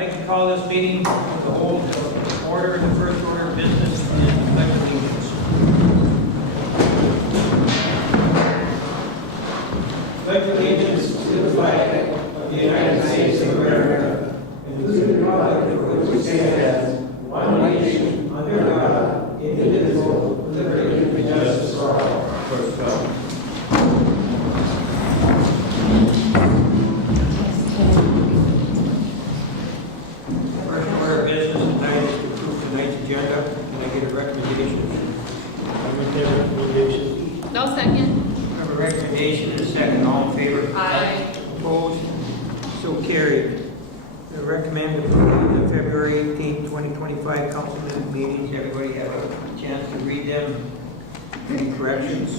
like to call this meeting to hold to order. The first order of business is pledge allegiance. Pledge allegiance to the flag of the United States of America and to the republic for which it stands, one nation, under God, indivisible, with liberty and justice for all. First go. No, second. I have a recommendation and a second. All in favor? Aye. Opposed? So carried. I recommend approving the February 18, 2025 council minute meetings. Everybody had a chance to read them. Any corrections?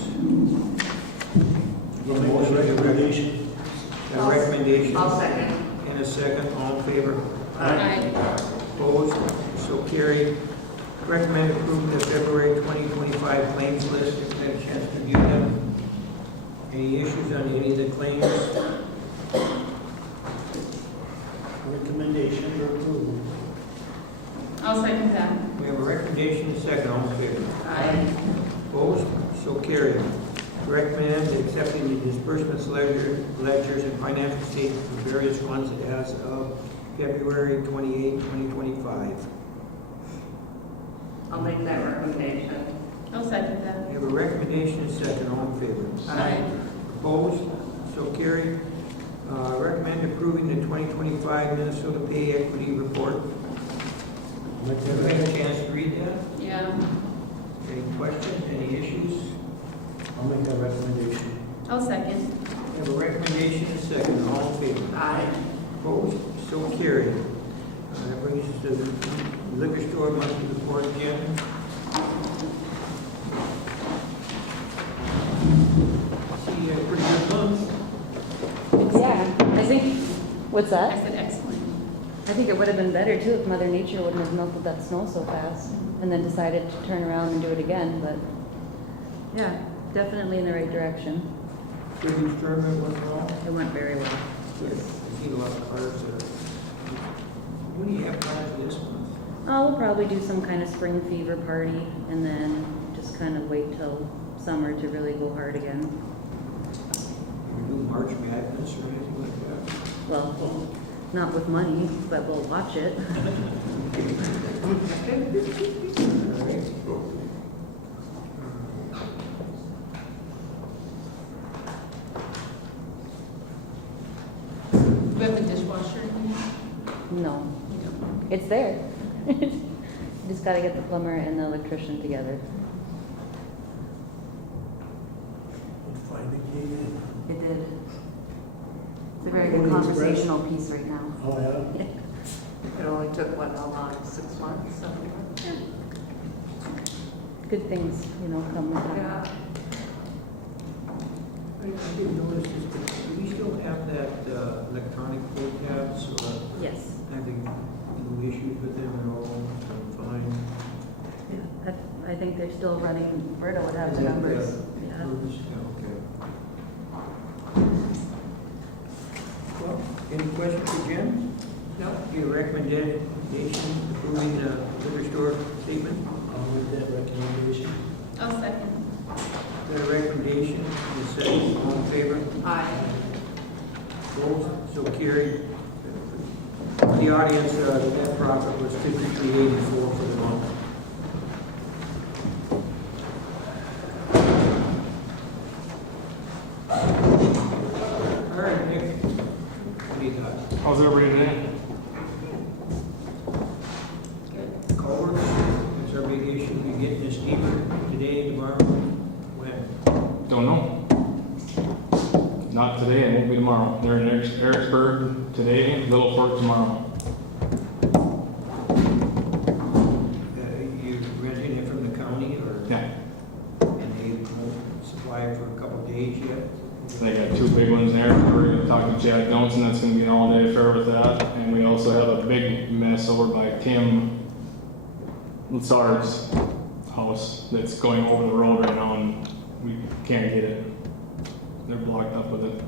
Recommendation. A recommendation I'll second. and a second. All in favor? Aye. Opposed? So carried. Recommend approving the February 2025 claims list. If you had a chance to review them. Any issues on any of the claims? Recommendation for approval. I'll second that. We have a recommendation and a second. All in favor? Aye. Opposed? So carried. Recommend accepting the disbursements ledgers and financial statements for various funds as of February 28, 2025. I'll make that recommendation. I'll second that. We have a recommendation and a second. All in favor? Aye. Opposed? So carried. Recommend approving the 2025 Minnesota Pay Equity Report. Have you had a chance to read that? Yeah. Any questions? Any issues? I'll make that recommendation. I'll second. We have a recommendation and a second. All in favor? Aye. Opposed? So carried. That brings us to the liquor store monthly report again. See, a pretty good month. Yeah, I think, what's I that? said excellent. I think it would have been better too if Mother Nature wouldn't have melted that snow so fast and then decided to turn around and do it again, but yeah, definitely in the right direction. Pretty tournament went well. It went very well. Good. I've seen a lot of cars there. What do you have planned for this month? We'll probably do some kind of spring fever party and then just kind of wait till summer to really go hard again. We do March Madness or anything like that? Well, not with money, but we'll watch it. All right. Do we have the dishwasher in here? No, it's there. Just gotta get the plumber and the electrician together. Find the key. It did. It's a very good Pony Express. conversational piece right now. Oh, yeah? It only took, what, how long? 6 months? 7 months? Good things, come with that. Yeah. I didn't notice this, but do we still have that electronic poll tabs or Yes. having no issues with them at all? Fine. Yeah. I think they're still running, Berta would have Is the that numbers. Yeah. numbers? Yeah, okay. Well, any questions for Jim? No. Your recommendation approving the liquor store statement? I'll make that recommendation. I'll second. The recommendation is second. All in favor? Aye. Opposed? So carried. The audience, the net profit was $53.84 for the month. All right, Nick. What do you got? How's everybody today? Good. Culverts, that's our big issue. You getting this deeper today, tomorrow? When? Don't know. Not today, it won't be tomorrow. They're in Ericsburg today, Little Fork tomorrow. You renting it from the county or? Yeah, And they won't supply it for a couple of days yet? they got two big ones there. We're gonna talk to Chad Johnson, that's gonna be an all-day affair with that. And we also have a big mess over by Tim Lazard's house that's going over the road right now and we can't get it. They're blocked up with it.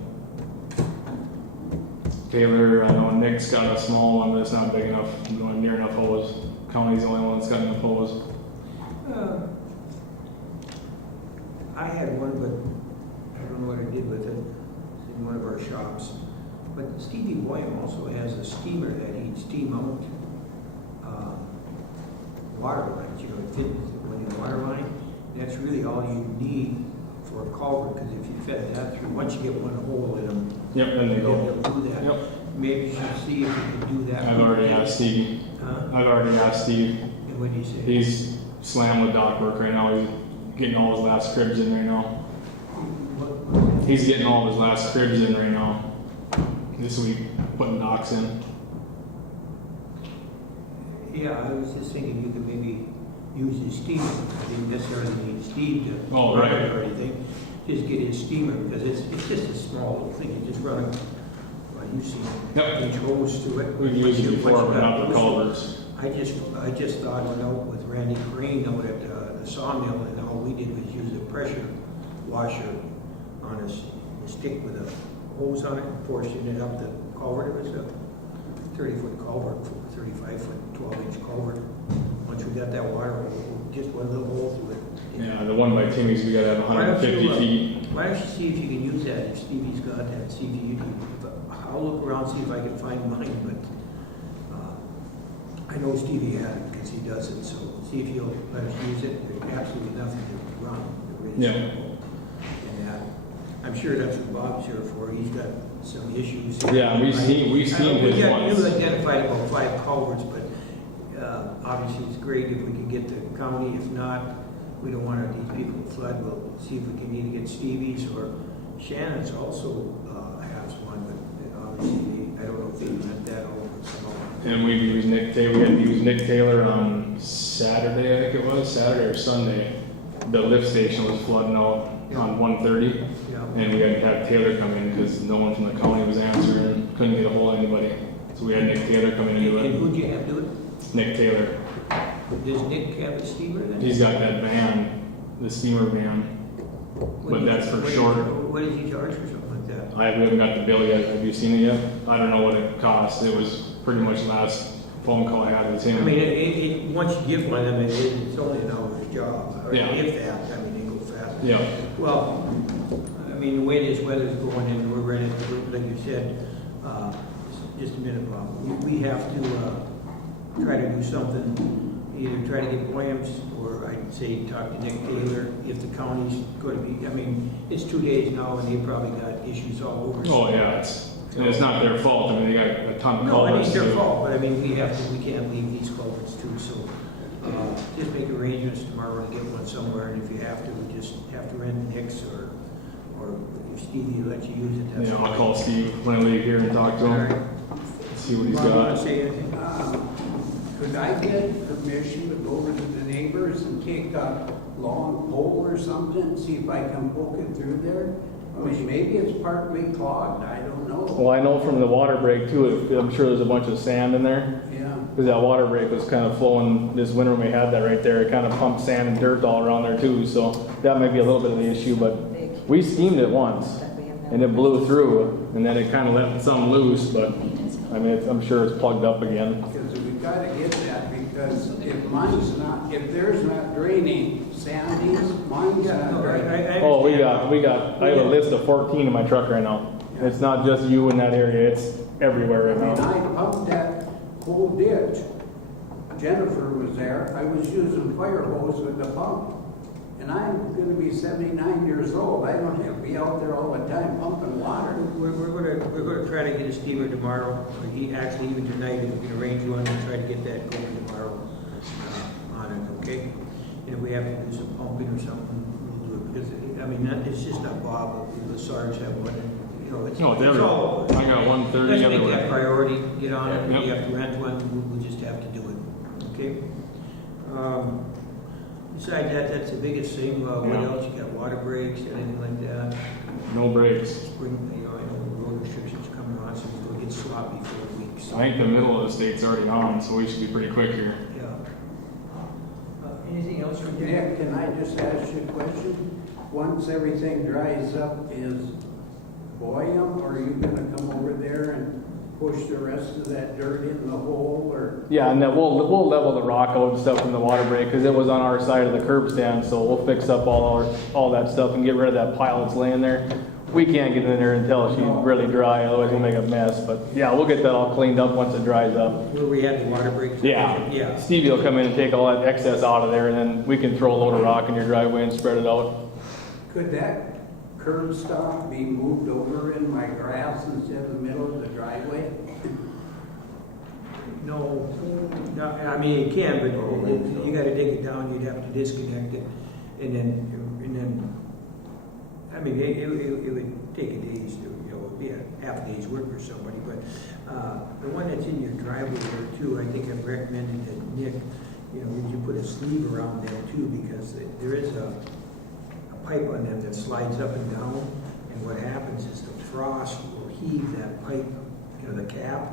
Taylor, I know Nick's got a small one, but it's not big enough, not near enough hose. County's the only one that's got enough hose. I had one, but I don't know what I did with it. It's in one of our shops. But Stevie Boyum also has a steamer that he'd steam out water lines, you know, it fits when the water line. And that's really all you need for a culvert, because if you fed that through, once you get one hole in them, Yep, then they you'll go. do that. Yep. Maybe you should see if you can do that. I've already asked Steve. Huh? I've already asked Steve. And what do you say? He's slammed with dock work right now. He's getting all his last cribs in right now. What- He's getting all of his last cribs in right now. This week, putting docks in. Yeah, I was just thinking you could maybe use his steamer. I didn't necessarily need Steve to Oh, run right. it or anything. Just get his steamer, because it's just a small little thing. You just run it, well, you've seen Yep. each hose through it. We've used it Once you before, but got not the those- culverts. I just thought, you know, with Randy Crane out at the sawmill, and all we did was use a pressure washer on a stick with a hose on it, and portion it up the culvert. It was a 30-foot culvert, 35-foot, 12-inch culvert. Once we got that water, just one little hole through it. Yeah, the one by Timmy's, we gotta have Why don't 150 you, feet. Why don't you see if you can use that, if Stevie's got that, see if you can, I'll look around, see if I can find mine, but, I know Stevie had it, because he does it, so see if you'll let us use it. There's absolutely nothing to run. It really is Yeah. simple. And, I'm sure that's what Bob's here for, he's got some issues. Yeah, we've seen his You ones. identified about 5 culverts, but, obviously it's great if we can get the county. If not, we don't want these people to flood. We'll see if we can either get Stevie's, or Shannon's also has one, but obviously I don't know if they meant that over. And we've used Nick Taylor. We had to use Nick Taylor on Saturday, I think it was, Saturday or Sunday. The lift station was flooding out on 130, Yeah. and we had to have Taylor come in because no one from the county was answering, couldn't get a hold of anybody. So we had Nick Taylor come in and do And it. who'd you have do it? Nick Taylor. Does Nick have a steamer then? He's got that van, the steamer van. But that's for short. What does he charge for something like that? We haven't got the bill yet. Have you seen it yet? I don't know what it cost. It was pretty much last phone call I had with I him. mean, once you give one, I mean, it's only an hour's job. Or Yeah. If that, I mean, they go fast. Yeah. Well, I mean, the way this weather's going and we're ready, like you said, just a minute, Bob. We have to try to do something, either try to get Williams, or I'd say talk to Nick Taylor, if the county's going to be, I mean, it's 2 days now and they probably got issues all over. Oh, yeah. And it's not their fault. I mean, they got a ton of No, I mean, culverts. it's their too. fault, but I mean, we can't leave these culverts too, so, just make arrangements tomorrow to get one somewhere, and if you have to, we just have to rent Nick's, or if Stevie lets you use it, that's. Yeah, I'll call Steve when I leave here and talk to All him, right. see what he's Bob, you wanna got. say anything? Could I get permission to go over to the neighbors and take a long pole or something, see if I can poke it through there? I mean, maybe it's partly clogged, I don't know. Well, I know from the water break too, I'm sure there's a bunch of sand in there. Yeah, Because that water break was kind of flowing this winter when we had that right there. It kind of pumped sand and dirt all around there too. So that might be a little bit of the issue, but we steamed it once and it blew through and then it kind of let some loose, but I mean, I'm sure it's plugged up again. because we gotta get that, because if there's not draining, Sandy's, mine's not No, draining. Oh, I have a list of 14 in my truck right now. It's not just you in that area, it's everywhere right When now. I pumped that whole ditch, Jennifer was there, I was using fire hose with the pump. And I'm gonna be 79 years old, I don't have to be out there all the time pumping water. We're gonna try to get a steamer tomorrow, or actually even tonight, if we can arrange one, and try to get that going tomorrow, on it, okay? And if we have to do some pumping or something, we'll do it, because, I mean, it's just not Bob, the Sarge have one, and, you know, it's. No, it's it's everywhere. all- I got 130 Let's make everywhere. that priority, get on it, if Yep. you have to rent one, we'll just have to do it, okay? Besides that, that's the biggest thing, what Yeah. else, you got water breaks, anything like that? No breaks. Spring, you know, I know road restrictions coming on, so it's gonna get sloppy for a week, so. I think the middle of the state's already on, so we should be pretty quick here. Yeah. Anything else from Dick? Nick, can I just ask you a question? Once everything dries up, is Boyum, or are you gonna come over there and push the rest of that dirt in the hole, or? Yeah, and then we'll level the rock out and stuff from the water break, because it was on our side of the curb stand, so we'll fix up all that stuff and get rid of that pile that's laying there. We can't get in there until she's really dry, otherwise we'll make a mess, but yeah, we'll get that all cleaned up once it dries up. Where we had the water breaks? Yeah. Yeah. Stevie will come in and take all that excess out of there, and then we can throw a load of rock in your driveway and spread it out. Could that curb stop be moved over in my grass instead of the middle of the driveway? No, I mean, it can, but you gotta dig it down, you'd have to disconnect it, and then, I mean, it would take a day's, it would be a half a day's work for somebody, but, the one that's in your driveway there too, I think I've recommended that Nick, would you put a sleeve around that too, because there is a pipe on them that slides up and down, and what happens is the frost will heave that pipe, the cap,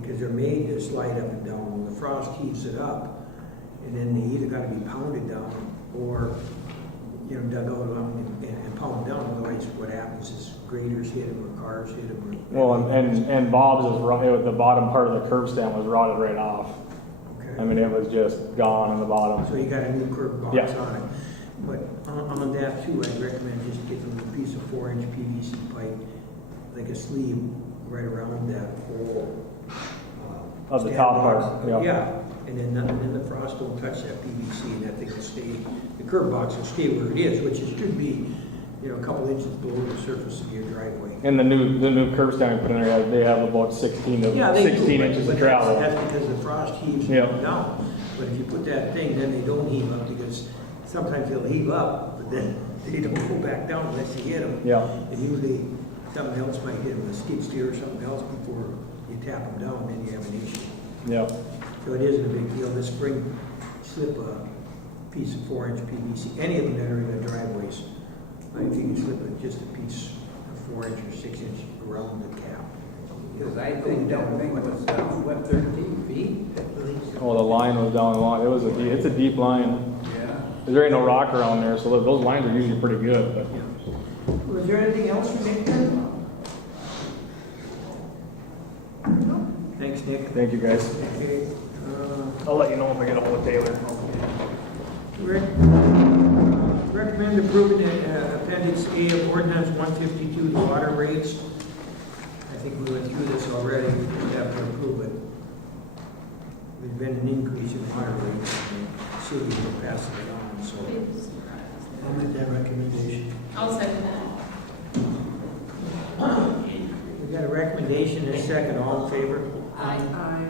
because they're made to slide up and down. When the frost heaves it up, and then they either gotta be pounded down, or, dug out and pounded down, otherwise what happens is graders hit them, or cars hit them. Well, and Bob's the bottom part of the curb stand was rotted right off. Okay. I mean, it was just gone on the bottom. So you got a new curb box Yeah. on it. But on that too, I'd recommend just getting a piece of 4-inch PVC pipe, like a sleeve, right around that whole. Of the stand top box. part, yeah. Yeah, and then the frost don't touch that PVC, and that thing will stay, the curb box will stay where it is, which it should be, a couple inches below the surface of your driveway. And the new curb stand we put in there, they have about 16 Yeah, they do, inches but of travel. That's because the frost heaves Yeah. them down. But if you put that thing, then they don't heave up, because sometimes they'll heave up, but then they don't go back down unless you hit them. Yeah. And usually something else might hit them, a skid steer or something else before you tap them down, then you have an issue. Yeah. So it isn't a big deal. This spring, slip a piece of 4-inch PVC, any of them that are in the driveways. If you can slip just a piece of 4-inch or 6-inch around the cap. Because I think that thing was down, 13 feet at least? Oh, the line was down a lot. It's a deep line. Yeah. There ain't no rock around there, so those lines are usually pretty good. But Was there anything else for Nick then? Thanks, Nick. thank you, guys. Okay, I'll let you know if I get a hold of Taylor. recommend approving Appendix A of Ordinance 152, the water rates. I think we went through this already, we just have to approve it. There's been an increase in water rates, and the city will pass it on, so. I'll make that recommendation. I'll second that. We got a recommendation and a second, all in favor? Aye.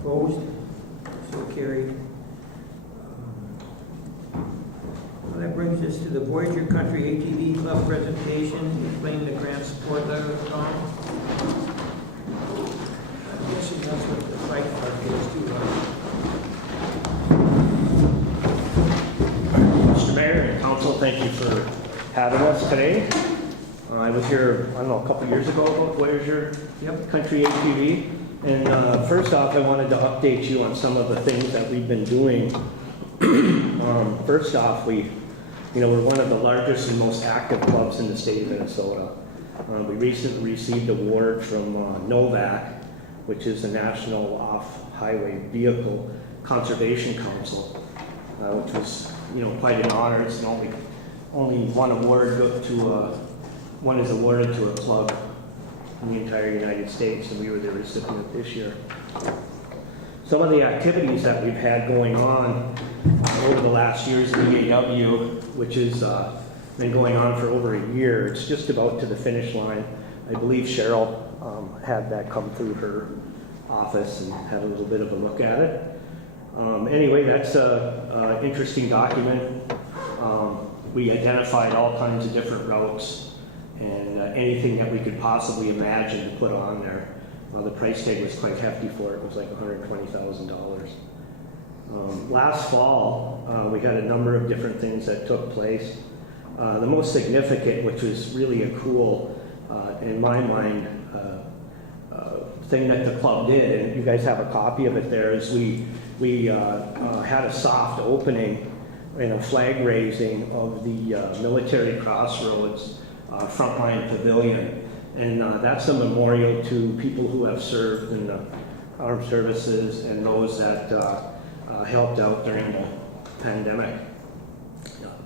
Opposed? So carried. Well, that brings us to the Voyager Country ATV Club presentation, explaining the grant support letter, Tom. I'm guessing that's what the fight part is too, Mr. Mayor and Council, thank you for having us today. I was here, a couple years ago about Voyager Country ATV. And first off, I wanted to update you on some of the things that we've been doing. First off, we're one of the largest and most active clubs in the state of Minnesota. We recently received an award from NOVAC, which is the National Off-Highway Vehicle Conservation Council, which was, quite an honor. It's only one award one is awarded to a club in the entire United States, and we were the recipient this year. Some of the activities that we've had going on over the last year's VAW, which has been going on for over a year, it's just about to the finish line. I believe Cheryl had that come through her office and had a little bit of a look at it. Anyway, that's an interesting document. We identified all kinds of different routes and anything that we could possibly imagine to put on there. The price tag was quite hefty for it. It was like $120,000. Last fall, we had a number of different things that took place. The most significant, which was really a cool, in my mind, thing that the club did, and you guys have a copy of it there, is we had a soft opening and a flag raising of the Military Crossroads Frontline Pavilion. And that's a memorial to people who have served in the armed services and those that helped out during the pandemic.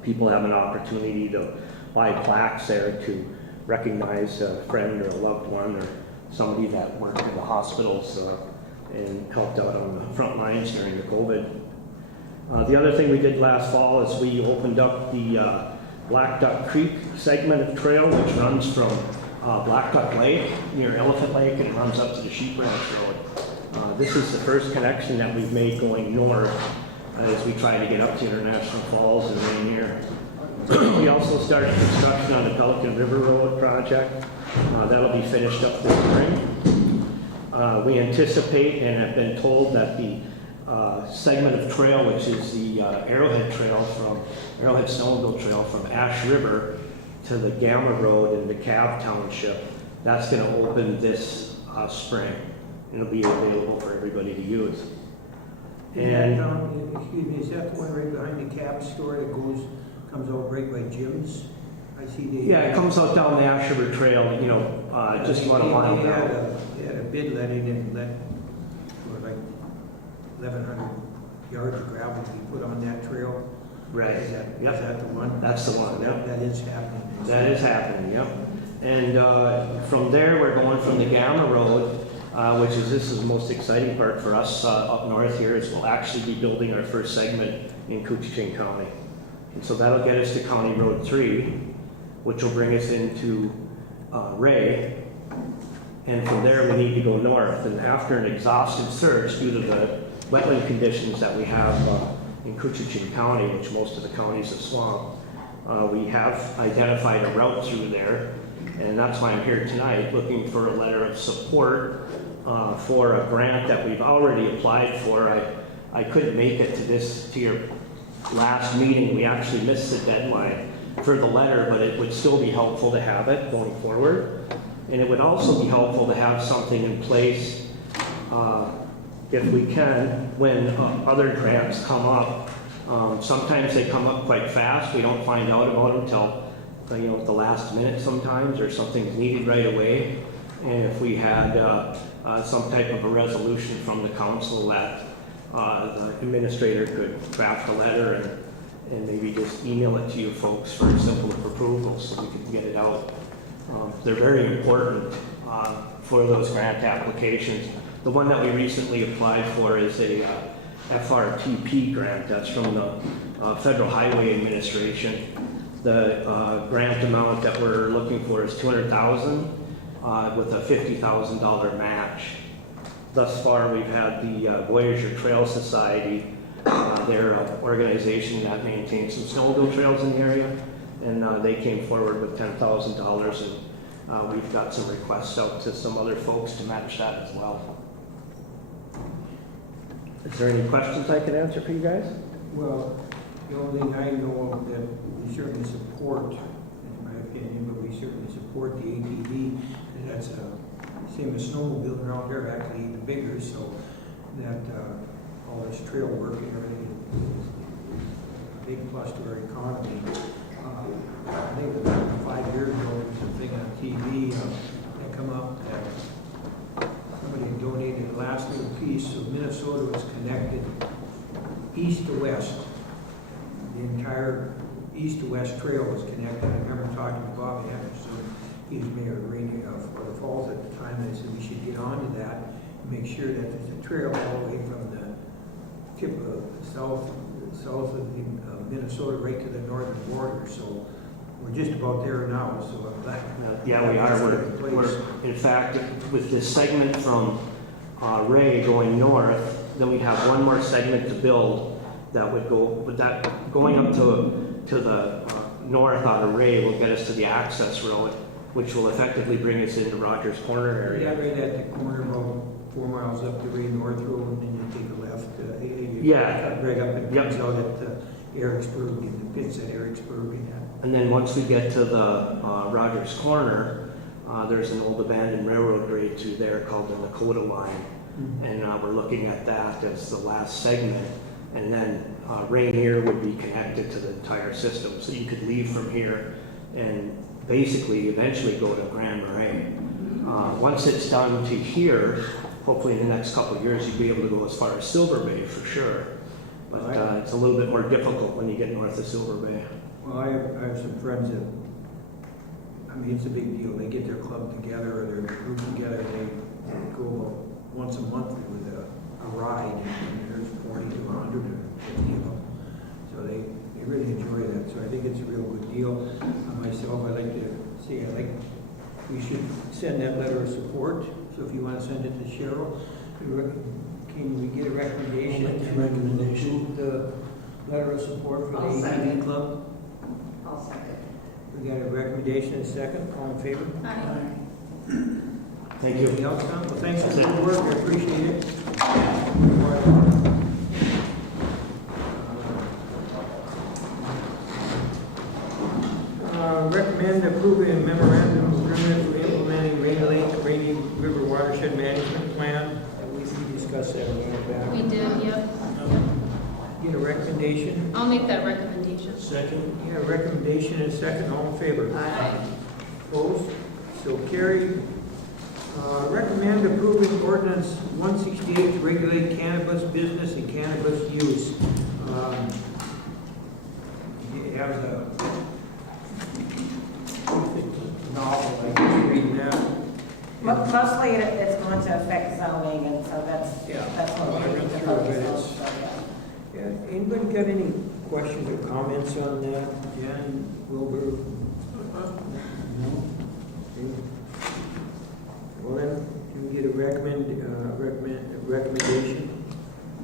People have an opportunity to buy plaques there to recognize a friend or a loved one or somebody that worked in the hospitals and helped out on the front lines during the COVID. The other thing we did last fall is we opened up the Black Duck Creek segment of trail, which runs from Black Duck Lake near Elephant Lake and runs up to the Sheep Ranch Road. This is the first connection that we've made going north as we try to get up to International Falls and Ranier. We also started construction on the Pelican River Road project. That'll be finished up this spring. We anticipate and have been told that the segment of trail, which is the Arrowhead Snowmobile Trail from Ash River to the Gamma Road in DeKalb Township, that's going to open this spring. It'll be available for everybody to use. And Excuse me, is that the one right behind the Cap store that comes out right by Jim's? I see the. yeah, it comes out down the Ash River Trail, just about a mile They down. had a bid letting and let, for like 1,100 yards of gravel to be put on that trail. Right. Is that Yep. the one? That's the one, yep. That is happening. That is happening, yep. And from there, we're going from the Gamma Road, this is the most exciting part for us up north here, is we'll actually be building our first segment in Couchiching County. And so that'll get us to County Road 3, which will bring us into Ray. And from there, we need to go north. And after an exhaustive search due to the wetland conditions that we have in Couchiching County, which most of the counties are swamp, we have identified a route through there. And that's why I'm here tonight, looking for a letter of support for a grant that we've already applied for. I couldn't make it to your last meeting. We actually missed the deadline for the letter, but it would still be helpful to have it going forward. And it would also be helpful to have something in place, if we can, when other grants come up. Sometimes they come up quite fast. We don't find out about them until at the last minute sometimes, or something's needed right away. And if we had some type of a resolution from the council that the administrator could draft a letter and maybe just email it to you folks for simple approval so we can get it out. They're very important for those grant applications. The one that we recently applied for is a FRTP grant. That's from the Federal Highway Administration. The grant amount that we're looking for is $200,000 with a $50,000 match. Thus far, we've had the Voyager Trail Society. They're an organization that maintains some snowmobile trails in the area, and they came forward with $10,000, and we've got some requests out to some other folks to match that as well. Is there any questions I can answer for you guys? Well, the only thing I know of that we certainly support, in my opinion, but we certainly support the ATV, and that's same as snowmobiling around there, actually even bigger, so that all this trail work and everything is a big plus to our economy. I think it was about 5 years ago, there was a thing on TV that come up that somebody had donated the last little piece of Minnesota was connected east to west. The entire east to west trail was connected. I remember talking to Bob Anderson, he was mayor of Ranier for the Falls at the time, and I said we should get onto that and make sure that there's a trail all the way from the tip of the south of Minnesota right to the northern border. So we're just about there now, so I'm glad. Yeah, we are. We're in fact, with this segment from Ray going north, then we have one more segment to build that would go, with that going up to the north out of Ray will get us to the access road, which will effectively bring us into Rogers Corner area. Yeah, right at the corner, about 4 miles up the Ray North Road, and then you take a left. Yeah. Right up and Yep. comes out at Ericsburg, and the pits at Ericsburg. And then once we get to the Rogers Corner, there's an old abandoned railroad grade through there called the Nakota Line. Mm-hmm. And we're looking at that as the last segment. And then Ranier would be connected to the entire system. So you could leave from here and basically eventually go to Grand Marais. Once it's done to here, hopefully in the next couple of years, you'll be able to go as far as Silver Bay for sure. But it's a little bit more difficult when you get north of Silver Bay. Well, I have some friends that, I mean, it's a big deal. They get their club together or their group together, and they go once a month with a ride, and there's 40 to 100 or 50 of them. So they really enjoy that. So I think it's a real good deal. Myself, I like to see, we should send that letter of support. So if you want to send it to Cheryl, can we get a recommendation? To the letter of support for the I'll ATV second. club? I'll second. We got a recommendation and a second. All in favor? Aye. Thank you. Anything else, Tom? Well, thanks for That's the it. work. I appreciate it. Recommend approving a memorandum of agreement for implementing Rainy River Watershed Management Plan. We discussed that a while back. We did, yep. Get a recommendation. I'll make that recommendation. Second. Yeah, recommendation and a second. All in favor? Aye. Opposed? So carried. Recommend approving ordinance 168 to regulate cannabis business and cannabis use. It has a novel, I guess, reading that. Mostly it's going to affect zoning, and so that's what I we read need to through it, focus but on. it's- So, yeah. Yeah, anybody got any questions or comments on that? Jan, Wilbur? No? Okay. Well then, can we get a recommendation?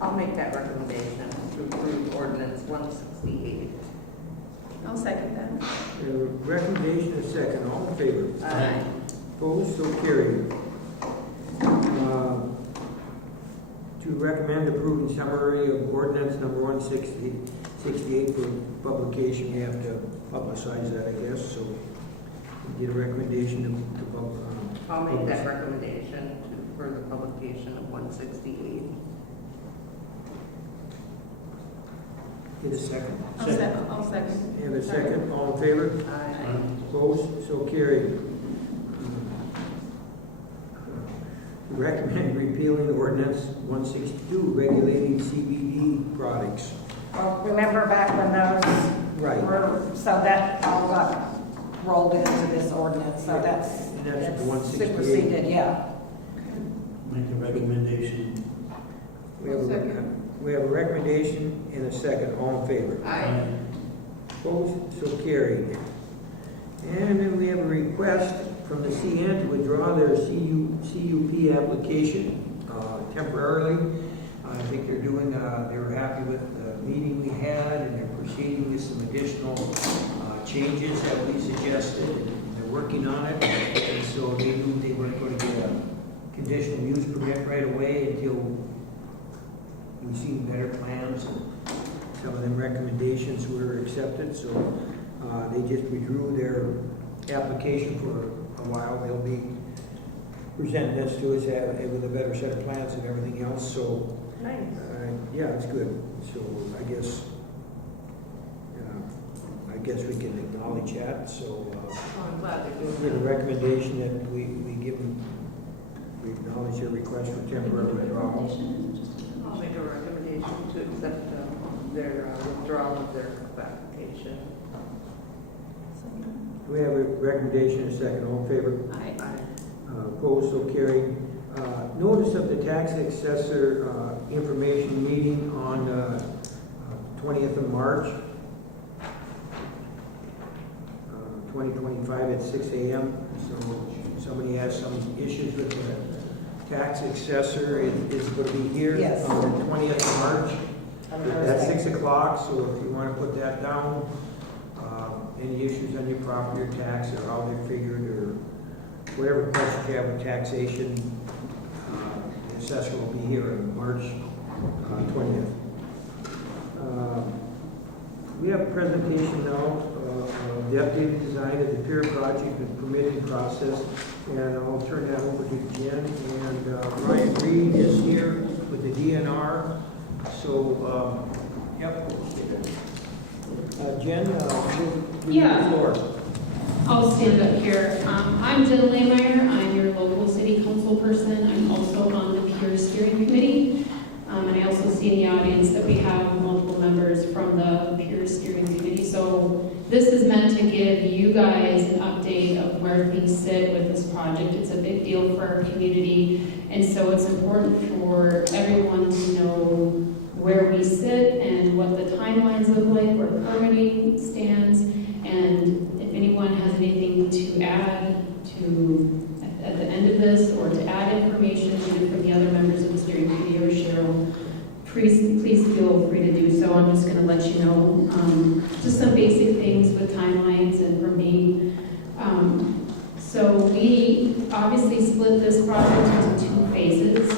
I'll make that recommendation to approve ordinance 168. I'll second that. Recommendation is second, all in favor? Aye. Opposed, so carried. To recommend approving summary of ordinance number 168 for publication, you have to publicize that, I guess, so get a recommendation to I'll make that recommendation for the publication of 168. Get a second. I'll second. Have a second, all in favor? Aye. Opposed, so carried. Recommend repealing ordinance 162 regulating CBD products. Well, remember back when those Right. were, so that all got rolled into this ordinance, so that's And that's the it's 168. superseded, yeah. Make a recommendation. We have a recommendation and a second, all in favor? Aye. Opposed, so carried. And then we have a request from the CN to withdraw their CUP application temporarily. I think they're doing, they were happy with the meeting we had, and they're proceeding with some additional changes that we suggested, and they're working on it. And so they knew they weren't going to get a conditional use permit right away until we've seen better plans, and some of them recommendations were accepted, so they just withdrew their application for a while. They'll be presenting this to us with a better set of plans and everything else, so, Nice. yeah, it's good. So I guess we can acknowledge that, so Oh, I'm glad they're we doing have a that. recommendation that we give them, we acknowledge their request for temporary withdrawal. I'll make a recommendation to accept their withdrawal of their application. We have a recommendation, a second, all in favor? Aye. Opposed, so carried. Notice of the tax assessor information meeting on 20th of March, 2025 at 6 a.m. So somebody has some issues with the tax assessor. It is going to be here Yes. on the 20th of March On at Thursday. 6 o'clock. So if you want to put that down, any issues on your property or tax or how they're figured or whatever questions you have with taxation, the assessor will be here on March 20th. We have a presentation now of the updated design of the pier project and permitting process, and I'll turn that over to Jen. And Ryan Reed is here with the DNR. So, yep. Jen, you have the Yeah. floor. I'll stand up here. I'm Jen Laymeyer. I'm your local city council person. I'm also on the peer steering committee. And I also see in the audience that we have multiple members from the peer steering committee. So this is meant to give you guys an update of where things sit with this project. It's a big deal for our community. And so it's important for everyone to know where we sit and what the timelines look like, where permitting stands, and if anyone has anything to add to at the end of this, or to add information either from the other members of the steering committee or Cheryl, please feel free to do so. I'm just going to let you know just some basic things with timelines and from me. So we obviously split this project into 2 phases,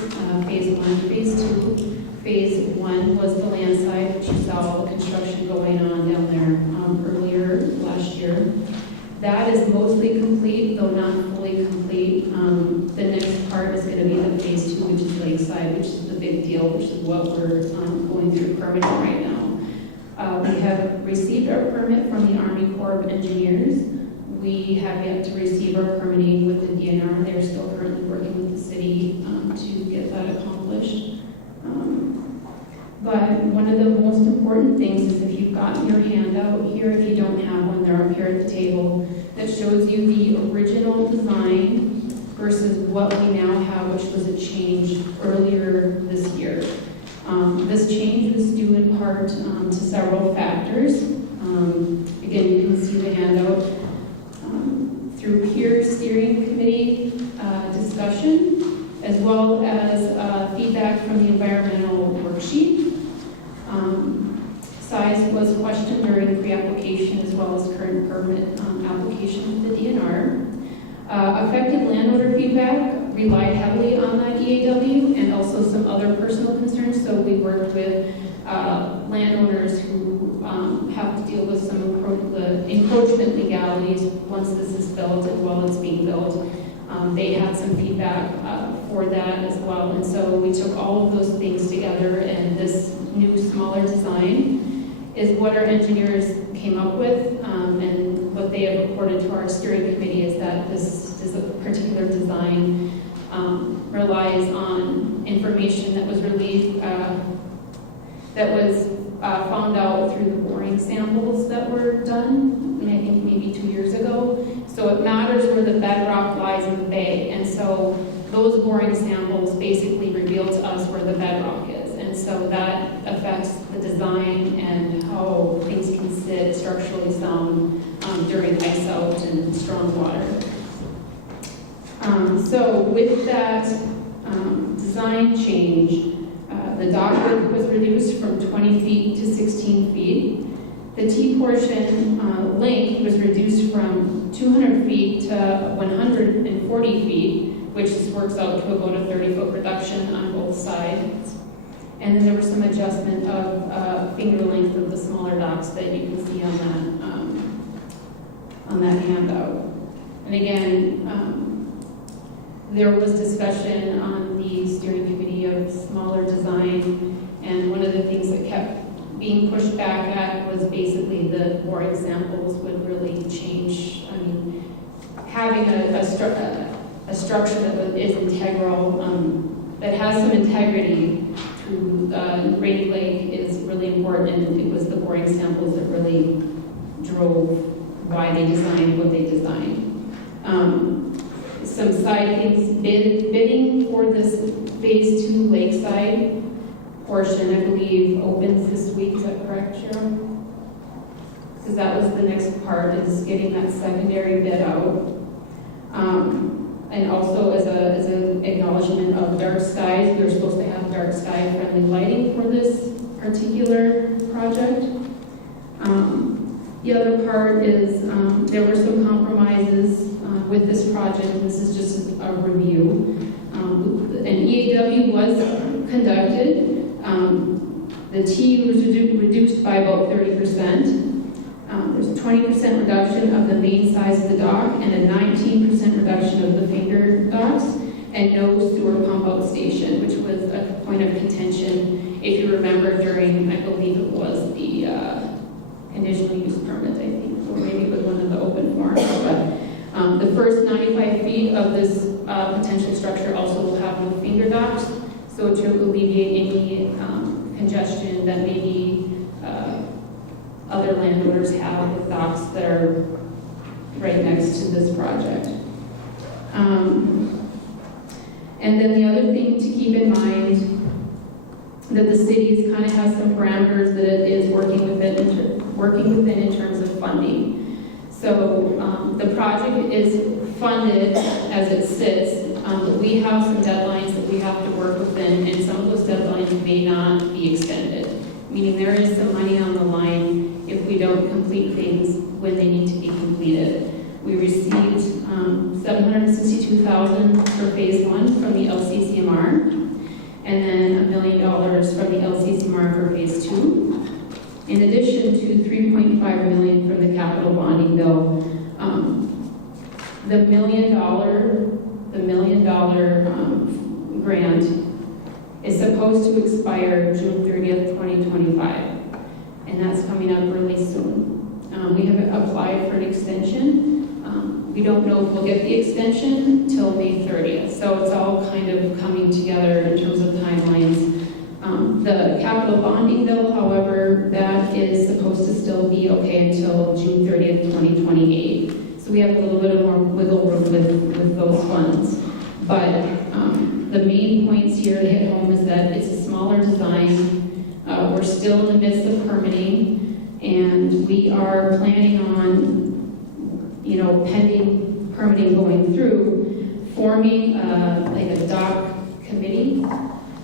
phase 1, phase 2. Phase 1 was the land side, which you saw all the construction going on down there earlier last year. That is mostly complete, though not fully complete. The next part is going to be the phase 2, which is Lakeside, which is the big deal, which is what we're going through permitting right now. We have received our permit from the Army Corps of Engineers. We have yet to receive our permitting with the DNR. They're still currently working with the city to get that accomplished. But one of the most important things is if you've gotten your handout here, if you don't have one, they're up here at the table, that shows you the original design versus what we now have, which was a change earlier this year. This change was due in part to several factors. Again, you can see the handout. Through peer steering committee discussion, as well as feedback from the environmental worksheet. Size was questioned during pre-application as well as current permit application with the DNR. Affected landowner feedback relied heavily on that EAW and also some other personal concerns. So we worked with landowners who have to deal with some the encroachment legalities once this is built and while it's being built. They had some feedback for that as well. And so we took all of those things together, and this new smaller design is what our engineers came up with, and what they have reported to our steering committee is that this is a particular design relies on information that was released, that was found out through the boring samples that were done, I think maybe 2 years ago. So it matters where the bedrock lies in the bay, and so those boring samples basically reveal to us where the bedrock is. And so that affects the design and how things can sit structurally sound during ice out and strong water. So with that design change, the dock width was reduced from 20 feet to 16 feet. The T-portion length was reduced from 200 feet to 140 feet, which works out to about a 30-foot reduction on both sides. And then there was some adjustment of finger length of the smaller docks that you can see on that handout. And again, there was discussion on the steering committee of smaller design, and one of the things that kept being pushed back at was basically the boring samples would really change. I mean, having a structure that is integral, that has some integrity to Rainy Lake is really important, and it was the boring samples that really drove why they designed what they designed. Some side things, bidding for this phase 2 Lakeside portion, I believe, opens this week. Is that correct, Cheryl? Because that was the next part, is getting that secondary bid out. And also as an acknowledgement of dark skies, we were supposed to have dark sky friendly lighting for this particular project. The other part is there were some compromises with this project, and this is just a review. An EAW was conducted. The T was reduced by about 30%. There's a 20% reduction of the main size of the dock and a 19% reduction of the finger docks, and no sewer pump out station, which was a point of contention, if you remember, during, I believe it was the conditional use permit, I think, or maybe it was one of the open forums, but the first 95 feet of this potential structure also will have no finger docks, so to alleviate any congestion that maybe other landowners have with docks that are right next to this project. And then the other thing to keep in mind, that the cities kind of has some parameters that it is working within in terms of funding. So the project is funded as it sits, but we have some deadlines that we have to work within, and some of those deadlines may not be extended. Meaning there is some money on the line if we don't complete things when they need to be completed. We received $762,000 for phase 1 from the LCCMR, and then $1 million from the LCCMR for phase 2. In addition to $3.5 million from the capital bonding bill, the $1 million grant is supposed to expire June 30th, 2025, and that's coming up really soon. We have applied for an extension. We don't know if we'll get the extension till May 30th, so it's all kind of coming together in terms of timelines. The capital bonding bill, however, that is supposed to still be okay until June 30th, 2028. So we have a little bit more wiggle room with those funds. But the main points here to hit home is that it's a smaller design. We're still in the midst of permitting, and we are planning on, pending permitting going through, forming like a dock committee.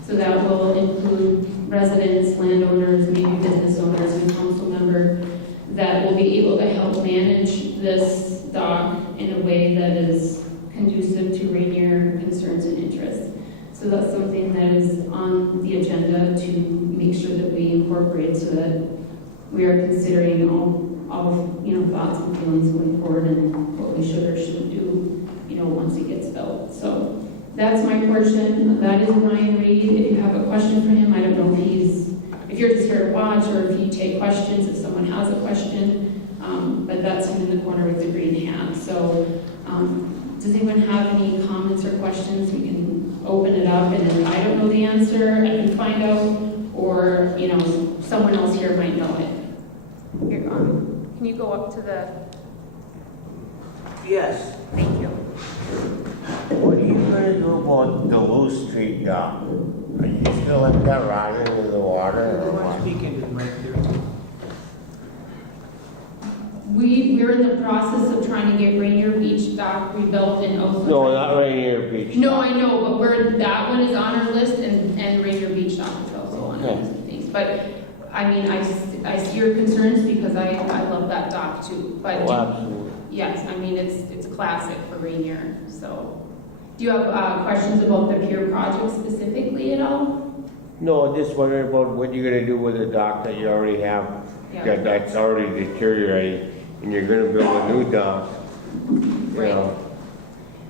So that will include residents, landowners, maybe business owners, and council member that will be able to help manage this dock in a way that is conducive to Ranier concerns and interests. So that's something that is on the agenda to make sure that we incorporate so that we are considering all thoughts and feelings going forward and what we should or shouldn't do, once it gets built. So that's my portion. That is Ryan Reed. If you have a question for him, I don't know if you're just here to watch or if you take questions, if someone has a question, but that's him in the corner with the green hat. So does anyone have any comments or questions? We can open it up, and if I don't know the answer, I can find out, or, someone else here might know it. Here, can you go up to the, Yes. thank you. What are you gonna do about the Loose Street dock? Are you just gonna let that rot into the water or what? Speak into the mic there. We're in the process of trying to get Ranier Beach dock rebuilt and also. No, not Ranier Beach. No, dock. I know, but that one is on our list, and Ranier Beach dock is also on our list of things. But, I see your concerns because I love that dock too. But Oh, absolutely. yes, it's a classic for Ranier, so. Do you have questions about the pier project specifically at all? No, just wondering about what you're gonna do with the dock that you already have. Yeah. That's already deteriorating, and you're gonna build a new dock. Right.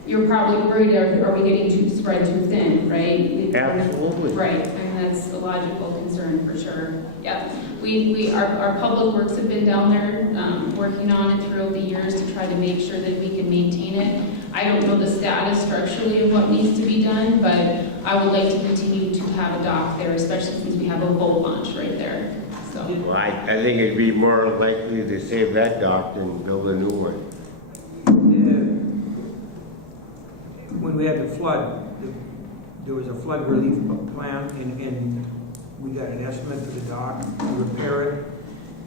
You're probably worried, are we getting too spread too thin, right? Absolutely. Right, and that's a logical concern for sure. Yeah, our public works have been down there working on it throughout the years to try to make sure that we can maintain it. I don't know the status structurally of what needs to be done, but I would like to continue to have a dock there, especially since we have a boat launch right there. So. Well, I think it'd be more likely to save that dock than build a new one. When we had the flood, there was a flood relief plan, and we got an estimate for the dock to repair it,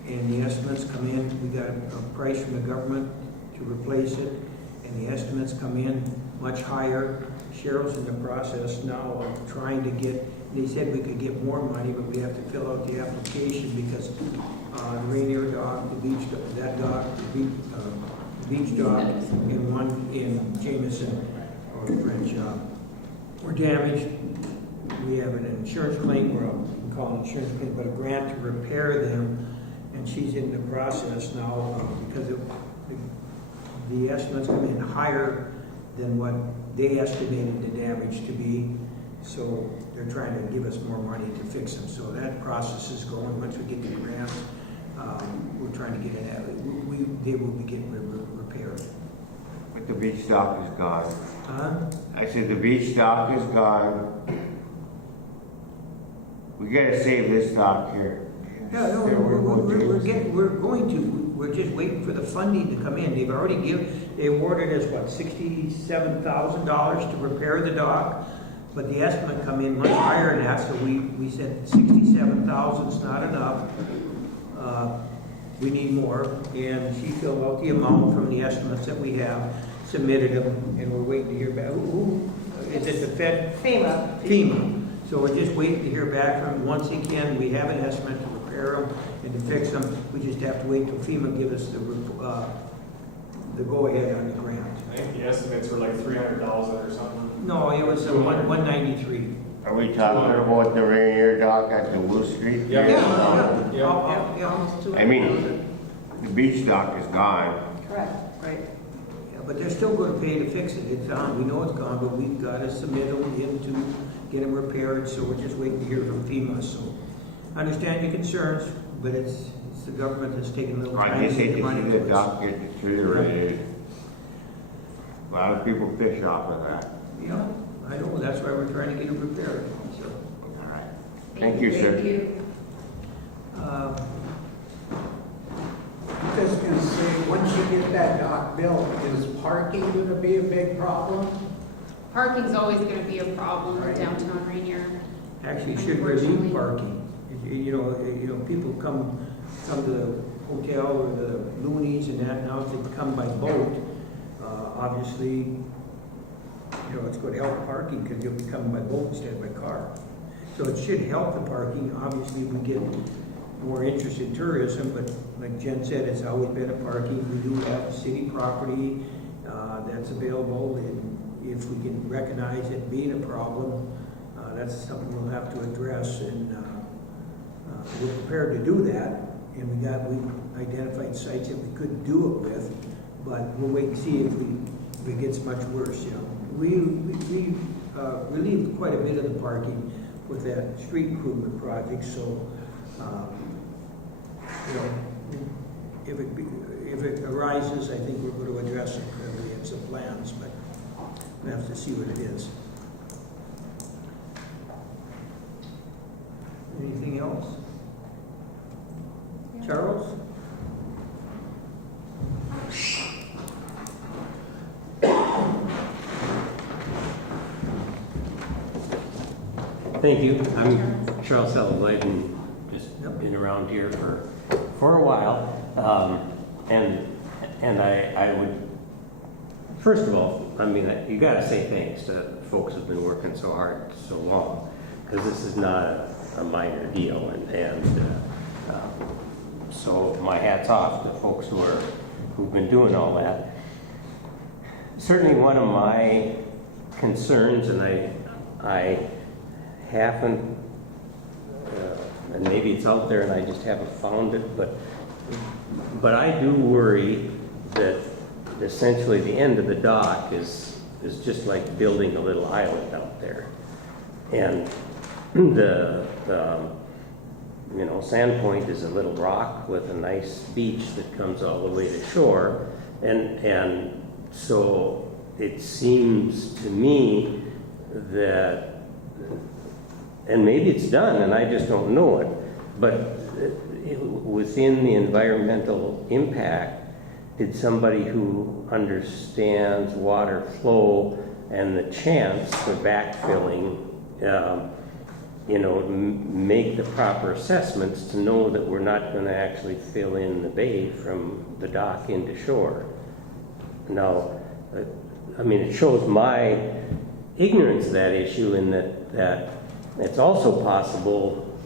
and the estimates come in. We got a price from the government to replace it, and the estimates come in much higher. Cheryl's in the process now of trying to get, they said we could get more money, but we have to fill out the application because the Ranier dock, the beach, that dock, the beach dock, and one in Jameson, or French, were damaged. We have an insurance claim, or we call it an insurance claim, but a grant to repair them, and she's in the process now because the estimates come in higher than what they estimated the damage to be, so they're trying to give us more money to fix them. So that process is going. Once we get the grant, we're trying to get it out. They will be getting repaired. But the beach dock is gone. Huh? I said the beach dock is gone. We gotta save this dock here. Yeah, no, we're going to. We're just waiting for the funding to come in. They've already they awarded us, what, $67,000 to repair the dock? But the estimate come in much higher than that, so we said 67,000 is not enough. We need more, and she filled out the amount from the estimates that we have, submitted them, and we're waiting to hear back. Is it the Fed? FEMA. So we're just waiting to hear back from them. Once again, we have an estimate to repair them and to fix them. We just have to wait till FEMA gives us the go-ahead on the grant. I think the estimates were like 300,000 or something. No, it was 193. Are we talking about the Ranier dock at the Wood Street? Yeah. Almost 200,000. I mean, the beach dock is gone. Correct. Right. Yeah, but they're still going to pay to fix it. It's gone. We know it's gone, but we've got to submit them in to get them repaired. So we're just waiting to hear from FEMA. So I understand your concerns, but it's the government that's taking a little time. I just to hate get to money see to the us. dock get deteriorated. A lot of people fish off of that. Yeah, I know. That's why we're trying to get it repaired. So. All right. Thank you, sir. Thank you. Just gonna say, once you get that dock built, is parking gonna be a big problem? Parking's always gonna be a problem in downtown Ranier. Actually, should relieve parking. You know, people come to the hotel or the Loonies and that, now if they come by boat, obviously, you know, it's going to help parking because you'll be coming by boat instead of by car. So it should help the parking. Obviously, we get more interest in tourism, but like Jen said, it's always been a parking. We do have city property that's available, and if we can recognize it being a problem, that's something we'll have to address, and we're prepared to do that. And we've identified sites that we could do it with, but we'll wait and see if it gets much worse. You know, we relieved quite a bit of the parking with that street improvement project. So, you know, if it arises, I think we're going to address it. We have some plans, but we have to see what it is. Anything else? Charles? Thank you. I'm Charles Sellowlight, and just been around here for a while. And I would, first of all, I mean, you got to say thanks to folks who've been working so hard so long, because this is not a minor deal, and so my hat's off to folks who've been doing all that. Certainly, one of my concerns, and I haven't, and maybe it's out there and I just haven't found it, but I do worry that essentially the end of the dock is just like building a little island out there, and the Sandpoint is a little rock with a nice beach that comes all the way to shore, and so it seems to me that, and maybe it's done and I just don't know it, but within the environmental impact, did somebody who understands water flow and the chance for backfilling make the proper assessments to know that we're not going to actually fill in the bay from the dock into shore. Now, I mean, it shows my ignorance of that issue in that it's also possible,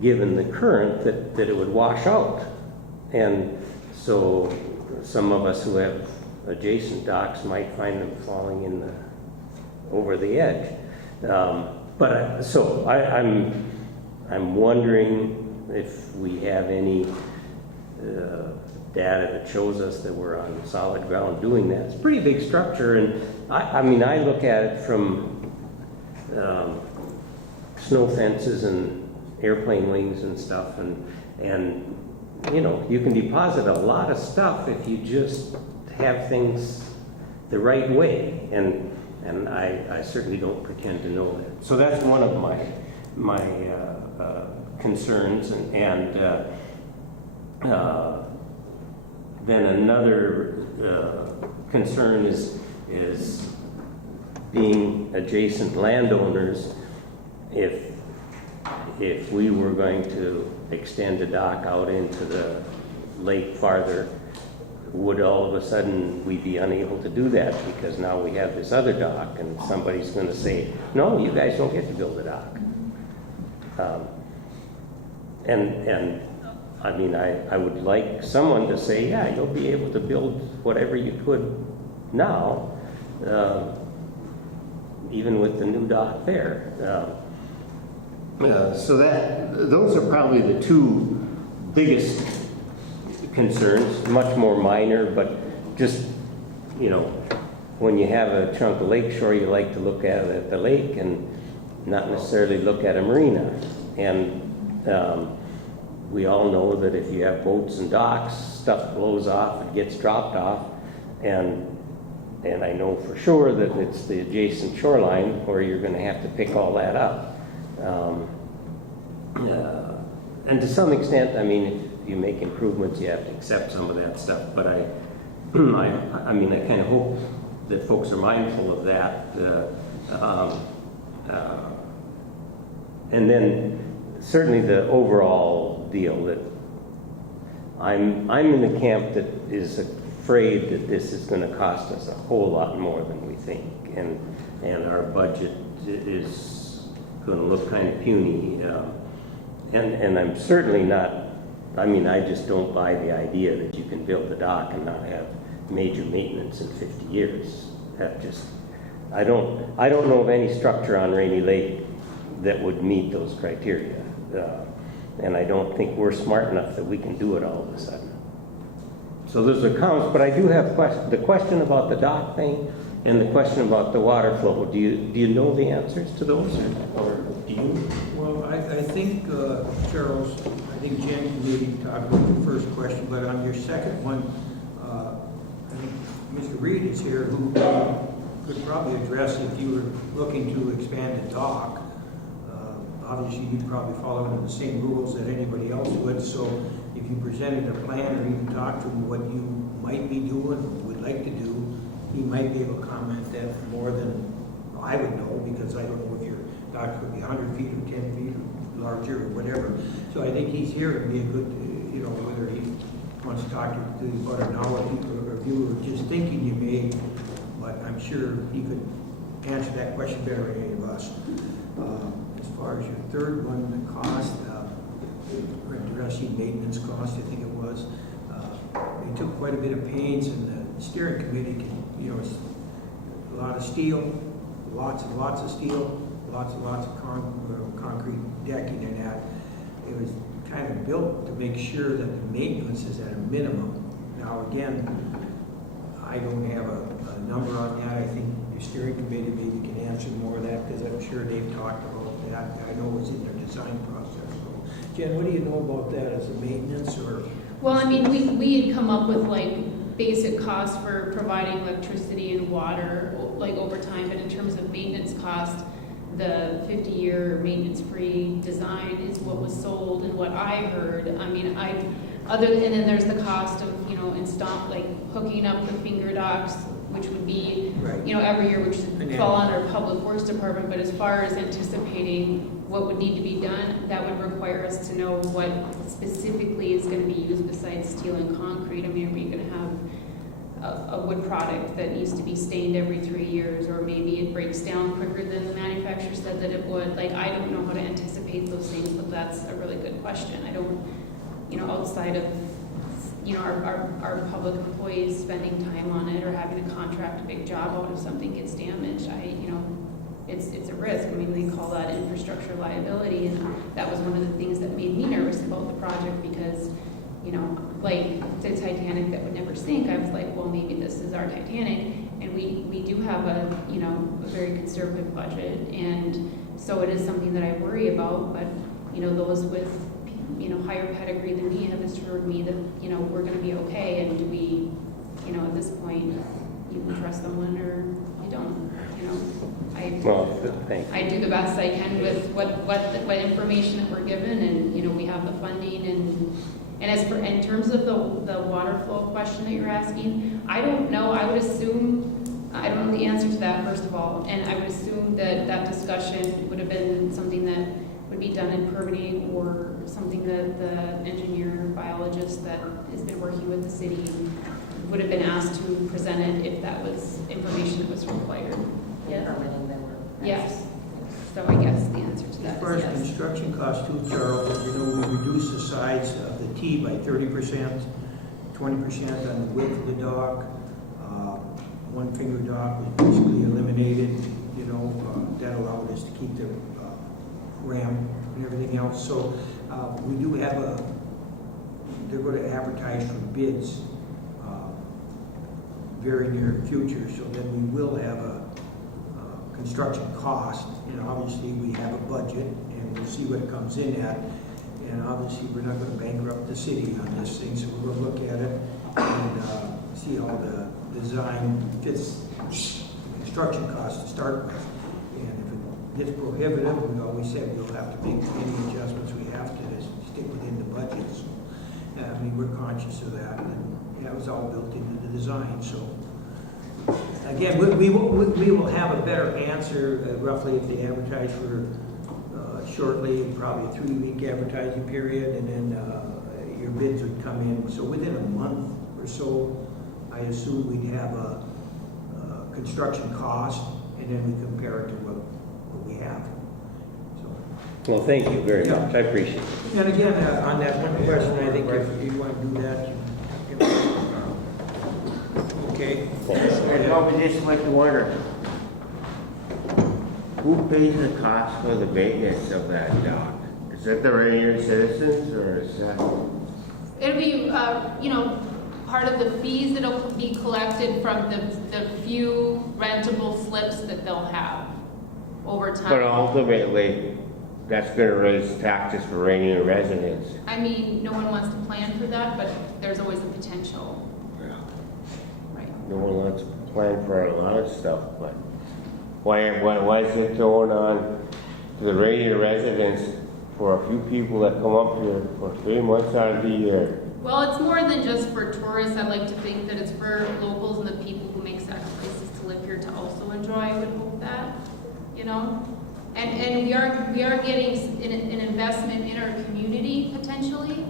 given the current, that it would wash out. And so some of us who have adjacent docks might find them falling over the edge. I'm wondering if we have any data that shows us that we're on solid ground doing that. It's a pretty big structure, and I mean, I look at it from snow fences and airplane wings and stuff, and you know, you can deposit a lot of stuff if you just have things the right way, and I certainly don't pretend to know that. So that's one of my concerns, and then another concern is being adjacent landowners. If we were going to extend a dock out into the lake farther, would all of a sudden we be unable to do that because now we have this other dock and somebody's going to say, no, you guys don't get to build a dock. And I mean, I would like someone to say, yeah, you'll be able to build whatever you could now, even with the new dock there. So those are probably the two biggest concerns, much more minor, but just, you know, when you have a chunk of lakeshore, you like to look at the lake and not necessarily look at a marina. And we all know that if you have boats and docks, stuff blows off, it gets dropped off, and I know for sure that it's the adjacent shoreline where you're going to have to pick all that up. And to some extent, I mean, if you make improvements, you have to accept some of that stuff. But I mean, I kind of hope that folks are mindful of that. And then certainly the overall deal that I'm in the camp that is afraid that this is going to cost us a whole lot more than we think, and our budget is going to look kind of puny. And I'm certainly not, I mean, I just don't buy the idea that you can build a dock and not have major maintenance in 50 years. That just, I don't know of any structure on Rainy Lake that would meet those criteria. And I don't think we're smart enough that we can do it all of a sudden. So those are comments, but I do have the question about the dock thing and the question about the water flow. Do you know the answers to those, or do you? Well, I think, Charles, I think Jen can maybe talk about the first question, but on your second one, I think Mr. Reed is here, who could probably address if you were looking to expand a dock. Obviously, you'd probably follow the same rules that anybody else would, so if you presented a plan or even talked to him what you might be doing, would like to do, he might be able to comment that more than I would know, because I don't know if your dock could be 100 feet or 10 feet or larger or whatever. So I think he's here and be a good, you know, whether he wants to talk to you about an hour or if you were just thinking you may, but I'm sure he could answer that question better than any of us. As far as your third one, the cost, addressing maintenance cost, I think it was, they took quite a bit of pains, and the steering committee, you know, it's a lot of steel, lots and lots of steel, lots and lots of concrete decking and that. It was kind of built to make sure that the maintenance is at a minimum. Now again, I don't have a number on that. I think your steering committee maybe can answer more of that, because I'm sure they've talked about that. I know it's in their design process. So, Jen, what do you know about that as a maintenance or? Well, I mean, we had come up with like basic costs for providing electricity and water, like over time, but in terms of maintenance cost, the 50-year maintenance-free design is what was sold and what I heard. I mean, and then there's the cost of, you know, hooking up the finger docks, which would be, right, you know, every year, which would fall under Public Works Department. But as far as anticipating what would need to be done, that would require us to know what specifically is going to be used besides steel and concrete. I mean, are we going to have a wood product that needs to be stained every 3 years, or maybe it breaks down quicker than the manufacturer said that it would? Like, I don't know how to anticipate those things, but that's a really good question. I don't, you know, outside of, you know, our public employees spending time on it or having to contract a big job out if something gets damaged, you know, it's a risk. I mean, they call that infrastructure liability, and that was one of the things that made me nervous about the project, because, you know, like the Titanic that would never sink, I was like, well, maybe this is our Titanic, and we do have a, you know, a very conservative budget, and so it is something that I worry about. But those with, higher pedigree than me have assured me that, we're gonna be okay, and do we, at this point, you can trust someone or you don't, Well, thank you. I do the best I can with what information that we're given, and, we have the funding, and as for, in terms of the water flow question that you're asking, I don't know, I would assume, I don't know the answer to that, first of all, and I would assume that discussion would have been something that would be done in permitting, or something that the engineer biologist that has been working with the city would have been asked to present it if that was information that was required. Yeah. Permitting that we're. Yes. So I guess the answer to As that far is as yes. construction costs too, Charles, we reduced the size of the T by 30%, 20% on the width of the dock. One finger dock was basically eliminated, that allowed us to keep the ramp and everything else. So we do have they're going to advertise for bids very near future, so then we will have a construction cost, and obviously we have a budget, and we'll see what it comes in at, and obviously we're not going to bankrupt the city on this thing, so we're going to look at it and see how the design fits the construction cost to start with, and if it gets prohibitive, we always said we'll have to make any adjustments we have to stick within the budget. So, we're conscious of that, and that was all built into the design. So again, we will have a better answer roughly if they advertise for shortly, probably a 3-week advertising period, and then your bids would come in. So within a month or so, I assume we'd have a construction cost, and then we compare it to what we have. So. Well, thank you very Yeah. much. I appreciate it. And again, on that one question, I think if you want to do that, okay. And over this winter water, who pays the cost for the maintenance of that dock? Is that the Ranier citizens, or is that? It'll be, part of the fees that'll be collected from the few rentable slips that they'll have over time. But ultimately, that's gonna raise taxes for Ranier residents. I mean, no one wants to plan for that, but there's always a potential. Yeah. Right. No one wants to plan for a lot of stuff, but why is it going on to the Ranier residents for a few people that come up here for 3 months out of the year? Well, it's more than just for tourists. I like to think that it's for locals and the people who make sacrifices to live here to also enjoy. I would hope that, And we are getting an investment in our community potentially.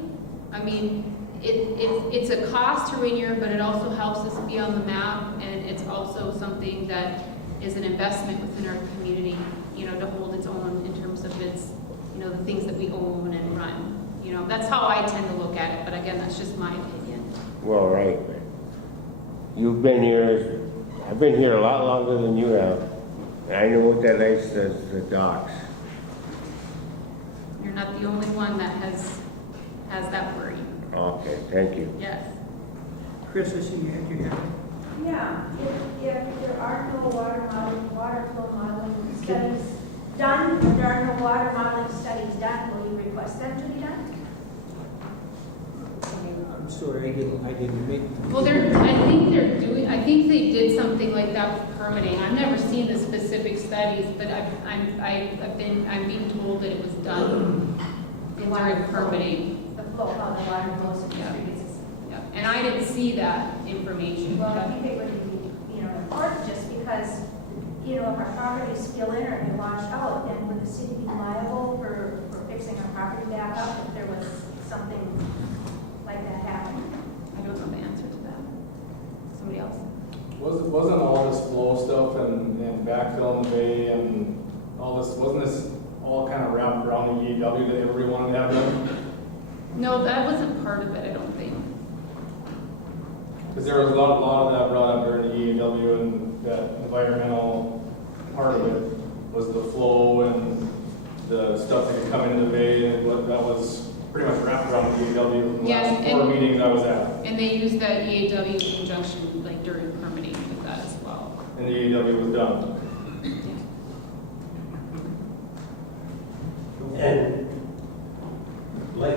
I mean, it's a cost to Ranier, but it also helps us be on the map, and it's also something that is an investment within our community, to hold its own in terms of its, the things that we own and run. That's how I tend to look at it, but again, that's just my opinion. Well, right. You've been here, I've been here a lot longer than you have. And I know what that is, the docks. You're not the only one that has that worry. Okay, thank you. Yes. Chris, I see you had your hand. Yeah, if there are no water flow modeling studies done, if there are no water modeling studies done, will you request them to be done? I'm sorry, I didn't make. Well, I think they did something like that with permitting. I've never seen the specific studies, but I'm being told that it was done during permitting. The flow, how the water flows through the Yeah. streets. Yeah. And I didn't see that information. Well, I think it would be, important just because, if our properties spill in or they wash out, then would the city be liable for fixing our property back up if there was something like that happening? I don't know the answer to that. Somebody else? Wasn't all this flow stuff and backfill in the bay and all this, wasn't this all kind of wrapped around the EAW that everybody wanted to have done? No, that wasn't part of it, I don't think. Because there was a lot of that brought up during the EAW, and that environmental part of it was the flow and the stuff that could come into the bay, and that was pretty much wrapped around the EAW. The Yes, last 4 meetings I was at. And they used that EAW in conjunction, like during permitting with that as well. And the EAW was done. And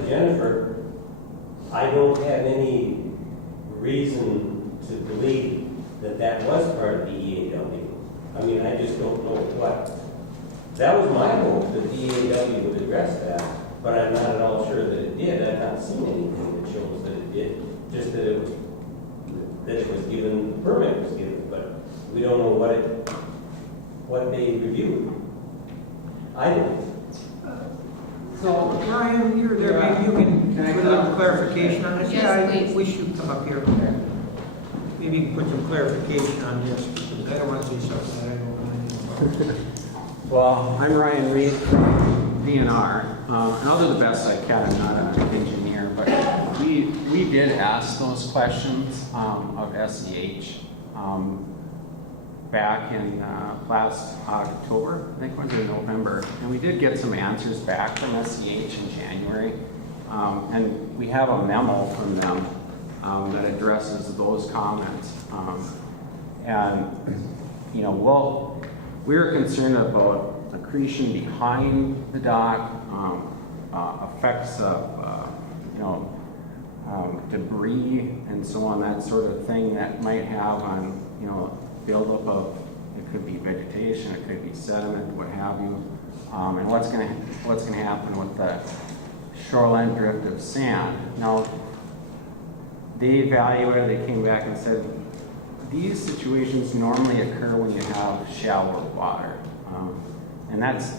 to Jennifer, I don't have any reason to believe that that was part of the EAW. I mean, I just don't know what. That was my hope, that the EAW would address that, but I'm not at all sure that it did. I've not seen anything that shows that it did, just that it was given, the permit was given, but we don't know what they reviewed. I don't. So, Ryan, you're there, maybe you can put a little clarification on this? Yes, Yeah, I please. wish you'd come up here. Maybe you can put some clarification on this, because I don't want to say something that I don't want to know about. Well, I'm Ryan Reed from DNR, and I'll do the best I can. I'm not an engineer, but we did ask those questions of SEH back in last October, I think it was in November, and we did get some answers back from SEH in January, and we have a memo from them that addresses those comments, and you know, we were concerned about accretion behind the dock, effects of debris and so on, that sort of thing that might have on, you know, buildup of, it could be vegetation, it could be sediment, what have you, and what's going to happen with the shoreline drift of sand. Now, they evaluated, they came back and said, these situations normally occur when you have shallower water, and that's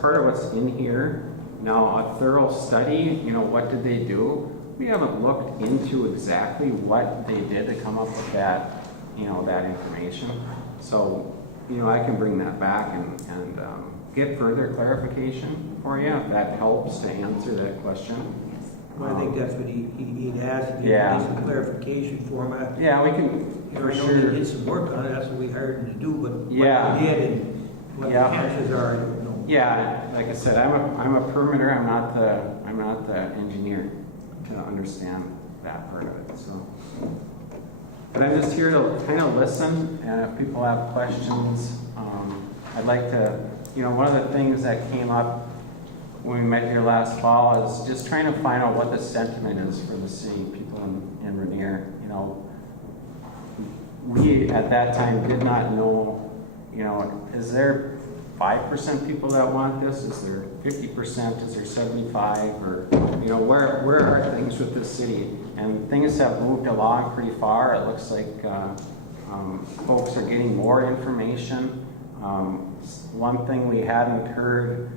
part of what's in here. Now, a thorough study, you know, what did they do? We haven't looked into exactly what they did to come up with that, you know, that information. So, you know, I can bring that back and get further clarification for you if that helps to answer that question. Well, I think that's what he'd asked, if he Yeah. get some clarification for him. Yeah, we can, for I know sure. they did some work on it, that's what we hired him to do, but Yeah. what he did and what the Yeah. chances are, I don't know. Yeah, like I said, I'm a permitter. I'm not the engineer to understand that part of it. So, but I'm just here to kind of listen, and if people have questions, I'd like to. You know, one of the things that came up when we met here last fall is just trying to find out what the sentiment is for the city, people in Ranier. You know, we at that time did not know. You know, is there 5% people that want this? Is there 50%? Is there 75%? Or, you know, where are things with this city? And things have moved along pretty far. It looks like folks are getting more information. One thing we hadn't heard,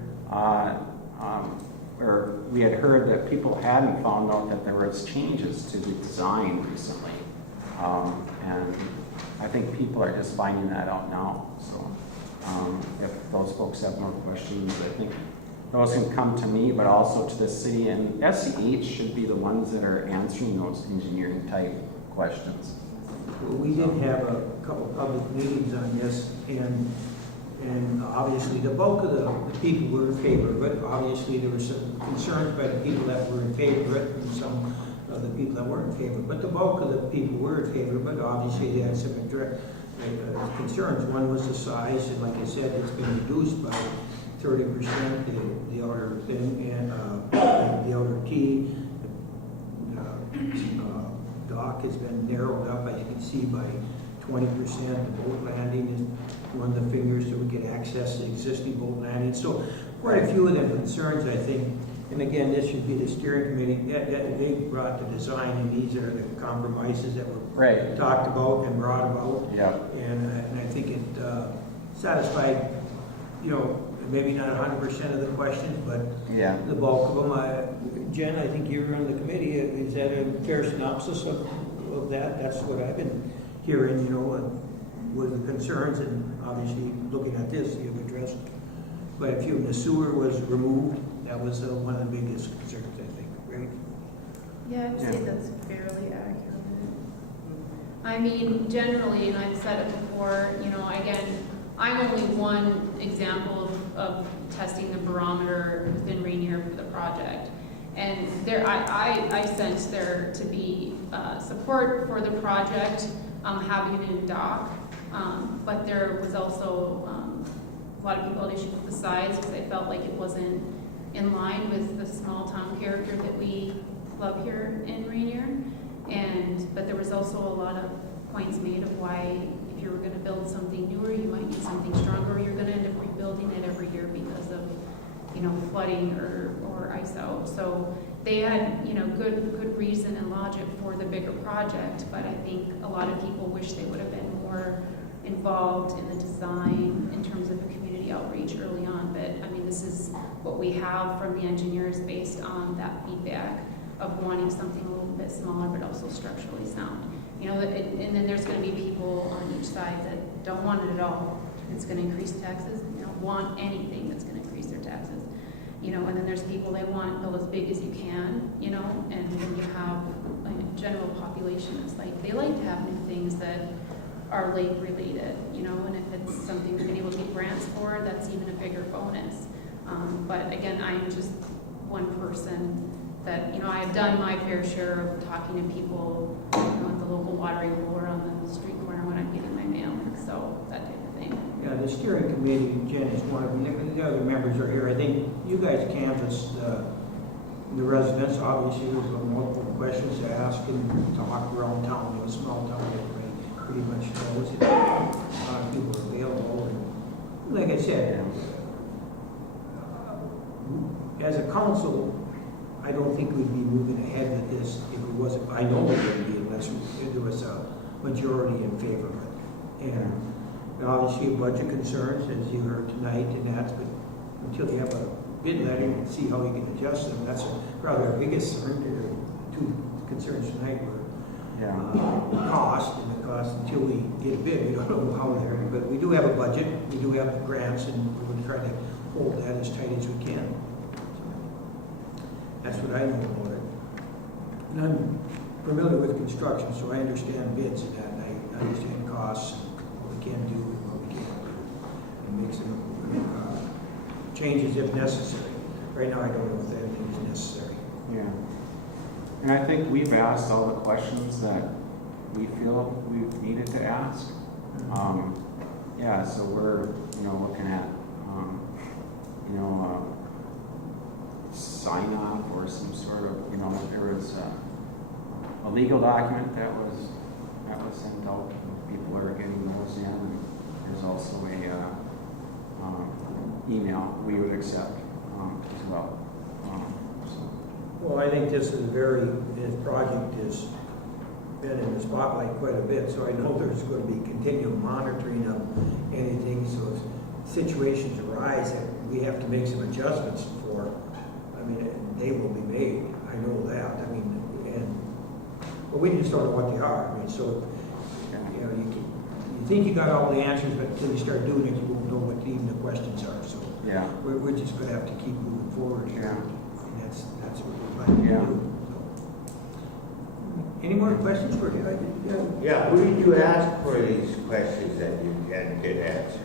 or we had heard that people hadn't found out that there was changes to the design recently. And I think people are just finding that out now. So. If those folks have more questions, I think those can come to me, but also to the city, and SEH should be the ones that are answering those engineering type questions. Well, we did have a couple public meetings on this, and obviously the bulk of the people were in favor of it. Obviously there were some concerns by the people that were in favor of it and some of the people that weren't in favor. But the bulk of the people were in favor of it. Obviously they had some concerns. One was the size, and like I said, it's been reduced by 30%, the outer thing, and the outer T. Dock has been narrowed up, as you can see, by 20%. The boat landing is one of the figures so we get access to existing boat landing. So quite a few of them concerns, I think. And again, this should be the steering committee. They brought the design, and these are the compromises that were talked about and brought about. Yeah. And I think it satisfied, you know, maybe not 100% of the questions, but the bulk of them. Jen, I think you're on the committee. Is that a fair synopsis of that? That's what I've been hearing, you know, with the concerns, and obviously looking at this, you've addressed quite a few. The sewer was removed. That was one of the biggest concerns, I think, right? Yeah, I'd say that's fairly accurate. I mean, generally, and I've said it before, you know, again, I'm only one example of testing the barometer within Ranier for the project. And there, I sense there to be support for the project, having it in dock, but there was also a lot of people had issues with the size because they felt like it wasn't in line with the small town character that we love here in Ranier. But there was also a lot of points made of why if you were gonna build something newer, you might need something stronger, or you're gonna end up rebuilding it every year because of, flooding or ice out. So they had, good reason and logic for the bigger project, but I think a lot of people wish they would have been more involved in the design in terms of the community outreach early on. But I mean, this is what we have from the engineers based on that feedback of wanting something a little bit smaller but also structurally sound. And then there's going to be people on each side that don't want it at all. It's going to increase taxes. They don't want anything that's going to increase their taxes. And then there's people, they want it built as big as you can, and then you have a general population that's like, they like to have new things that are lake related, and if it's something they're able to get grants for, that's even a bigger bonus. But again, I'm just one person that, I have done my fair share of talking to people, at the local watering hole or on the street corner when I'm getting my mail, so that type of thing. Yeah, the steering committee, Jen is one of them, the other members are here. I think you guys canvassed the residents. Obviously, there was multiple questions to ask and talk around town. It was a small town, everybody pretty much knows it. A lot of people are available. And like I said, as a council, I don't think we'd be moving ahead with this if it wasn't, I know it wouldn't be unless there was a majority in favor of it. And obviously budget concerns, as you heard tonight, and that's, but until you have a bid letter and see how you can adjust them, that's probably our biggest concern. Two concerns tonight were cost, and the cost until we get a bid, we don't know how they're, but we do have a budget, we do have grants, and we're going to try to hold that as tight as we can. That's what I know about it. And I'm familiar with construction, so I understand bids and that, and I understand costs, what we can do and what we can't do, and make some changes if necessary. Right now, I don't know if anything is necessary. Yeah. And I think we've asked all the questions that we feel we've needed to ask. So we're, looking at, sign off or some sort of, there was a legal document that was sent out. People are getting those in, and there's also a email we would accept as well. Well, I think this project has been in the spotlight quite a bit, so I know there's going to be continual monitoring of anything, so if situations arise that we have to make some adjustments for, they will be made. I know that. But we just don't know what they are. So, you think you got all the answers, but until you start doing it, you won't know what even the questions are. So, we're just going to have to keep moving forward here. And that's what we're trying to do. Any more questions for you? Yeah, who did you ask for these questions that you did answer?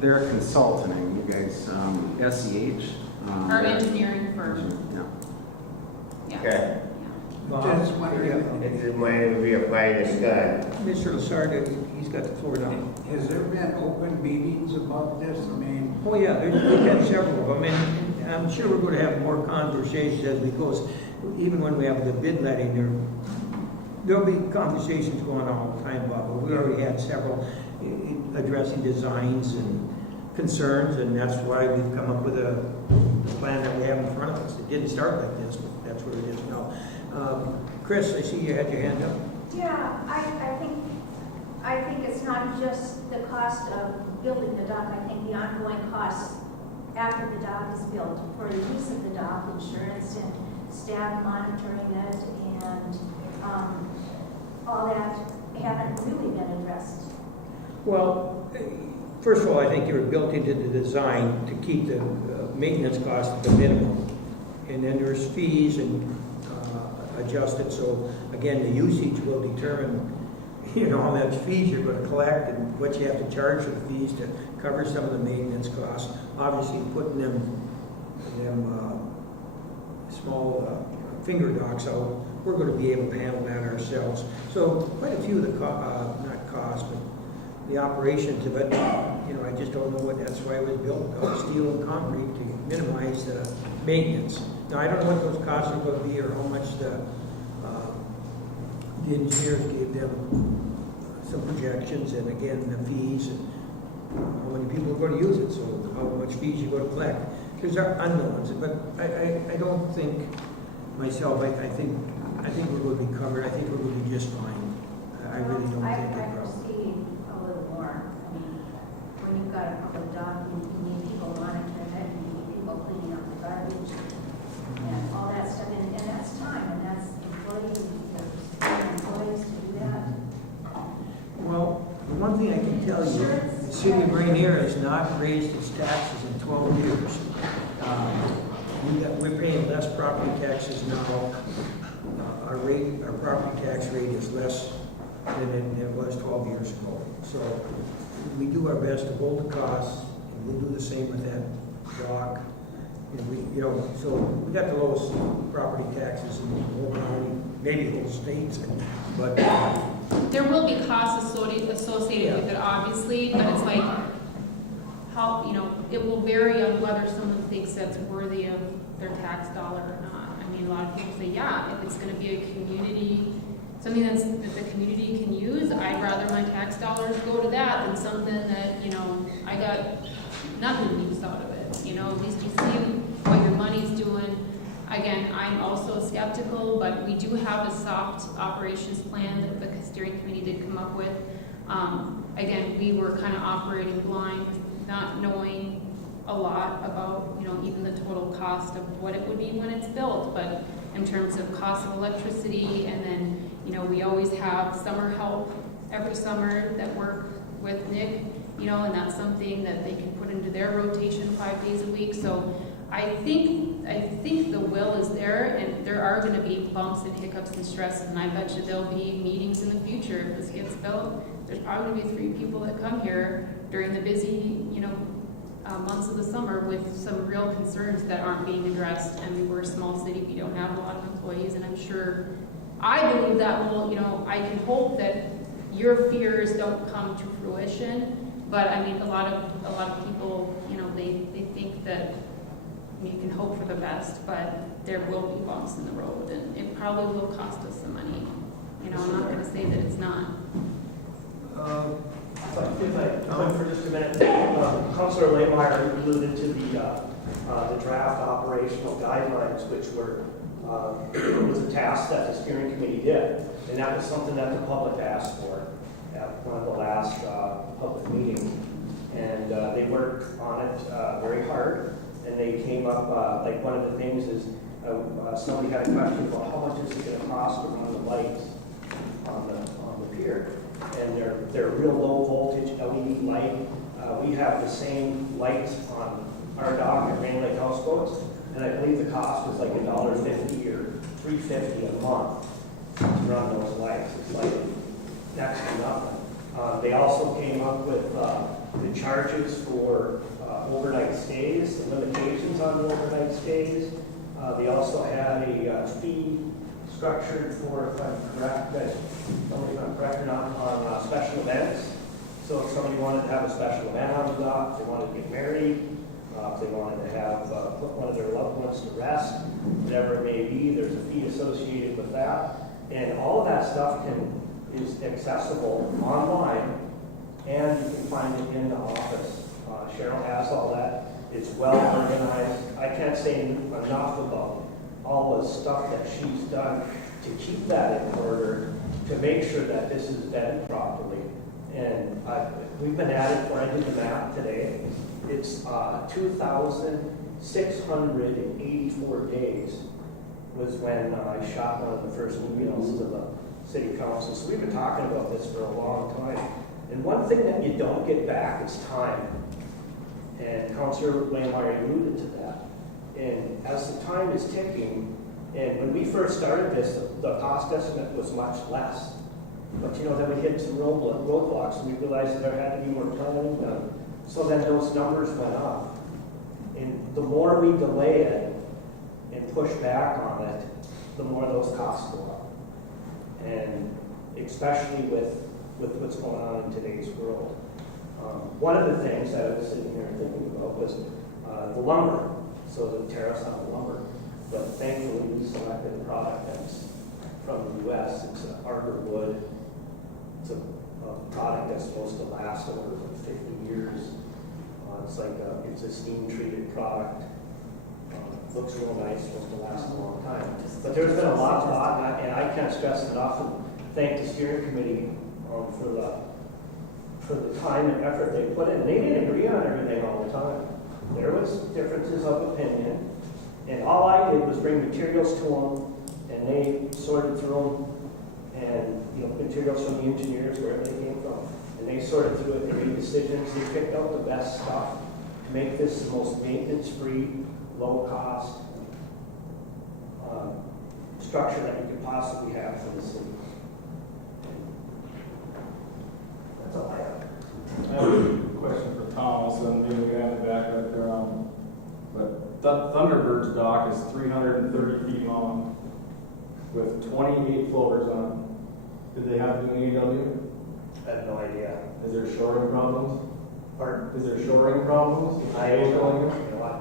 They're consulting, you guys, SEH. Our engineering firm. Okay. Just wondering, It's it might be a finest guy. Mr. Lassard, he's got the floor now. Has there been open meetings about this? Oh yeah, we've had several of them, and I'm sure we're going to have more conversations as we go. Even when we have the bid letting, there'll be conversations going on all the time about it. We already had several addressing designs and concerns, and that's why we've come up with the plan that we have in front of us. It didn't start like this, but that's where it is now. Chris, I see you had your hand up. Yeah, I think it's not just the cost of building the dock. I think the ongoing costs after the dock is built for the use of the dock, insurance and staff monitoring it, and all that haven't really been addressed. Well, first of all, I think they were built into the design to keep the maintenance costs at the minimum. And then there's fees and adjusted. So again, the usage will determine, how much fees you're going to collect and what you have to charge for the fees to cover some of the maintenance costs. Obviously, putting them small finger docks out, we're going to be able to handle that ourselves. So quite a few of the not costs, but the operations of it you know, I just don't know what, that's why it was built, steel and concrete to minimize the maintenance. Now, I don't know what those costs are gonna be or how much the engineers gave them some projections, and again, the fees, and how many people are gonna use it, so how much fees you're gonna collect. Because there are unknowns, but I don't think, myself, I think we're gonna be covered, I think we're gonna be just fine. I really don't think I it's a problem. foresee a little more. I mean, when you've got a public dog, you need people monitoring it, you need people cleaning up the garbage, and all that stuff, and that's time, and that's employees to do that. Well, the one thing I can tell you, the city of Ranier has not raised its taxes in 12 years. We're paying less property taxes now. Our property tax rate is less than it was 12 years ago. So we do our best to hold the costs, and we'll do the same with that dock. And we, you know, so we got the lowest property taxes in the whole county, maybe the whole states, but There will be costs associated with it, obviously, but it's like, how, you know, it will vary on whether someone thinks that's worthy of their tax dollar or not. I mean, a lot of people say, yeah, if it's gonna be a community, something that the community can use, I'd rather my tax dollars go to that than something that, you know, I got nothing use out of it. You know, at least you see what your money's doing. Again, I'm also skeptical, but we do have a soft operations plan that the steering committee did come up with. Again, we were kind of operating blind, not knowing a lot about, you know, even the total cost of what it would be when it's built. But in terms of cost of electricity, and then, you know, we always have summer help every summer that work with Nick, you know, and that's something that they can put into their rotation 5 days a week. So I think the will is there, and there are going to be bumps and hiccups and stresses, and I bet you there'll be meetings in the future if this gets built. There's probably going to be 3 people that come here during the busy, you know, months of the summer with some real concerns that aren't being addressed. I mean, we're a small city, we don't have a lot of employees, and I'm sure, I believe that will, you know, I can hope that your fears don't come to fruition, but I mean, a lot of people, you know, they think that you can hope for the best, but there will be bumps in the road, and it probably will cost us some money. You know, I'm not going to say that it's not. If I could for just a minute, Councilor Lehmeyer alluded to the draft operational guidelines, which were was a task that the steering committee did, and that was something that the public asked for at one of the last public meetings, and they worked on it very hard, and they came up like one of the things is somebody had a question about how much is it going to cost to run the lights on the pier. And they're real low voltage LED light. We have the same lights on our dock at Rain Lake Houseboats, and I believe the cost was like $1.50 or $3.50 a month to run those lights. It's like next to nothing. They also came up with the charges for overnight stays, the limitations on overnight stays. They also had a fee structured for, if I'm correct, or not, on special events. So if somebody wanted to have a special event on the dock, if they wanted to get married, if they wanted to have put one of their loved ones to rest, whatever it may be, there's a fee associated with that. And all of that stuff is accessible online, and you can find it in the office. Cheryl has all that. It's well organized. I can't say enough about all the stuff that she's done to keep that in order, to make sure that this is done properly. And we've been at it, I did the math today, it's 2,684 days was when I shot one of the first emails to the city council. So we've been talking about this for a long time. And one thing that you don't get back is time. And Councilor Lehmeyer alluded to that. And as the time is ticking, and when we first started this, the cost estimate was much less. But you know, then we hit some roadblocks, and we realized that there had to be more planning done. So then those numbers went up. And the more we delay it and push back on it, the more those costs go up. And especially with what's going on in today's world. One of the things that I was sitting here thinking about was the lumber, so the tariffs on the lumber. But thankfully, we selected a product that's from the U.S. It's an arbor wood. It's a product that's supposed to last over 50 years. It's a steam-treated product. Looks real nice, supposed to last a long time. But there's been a lot of thought, and I can't stress enough, and thank the steering committee for the time and effort they put in. They didn't agree on everything all the time. There was differences of opinion, and all I did was bring materials to them, and they sorted through them, and materials from the engineers, wherever they came from, and they sorted through it and made decisions. They picked out the best stuff to make this the most maintenance-free, low-cost structure that you could possibly have for the city. That's all I have. I have a question for Thomas, and maybe we have it back right there. But Thunderbird's dock is 330 feet long with 28 floaters on it. Did they have to do an AEW? I have no idea. Is there shoring problems? Pardon? Is there shoring problems? I don't know. You know what?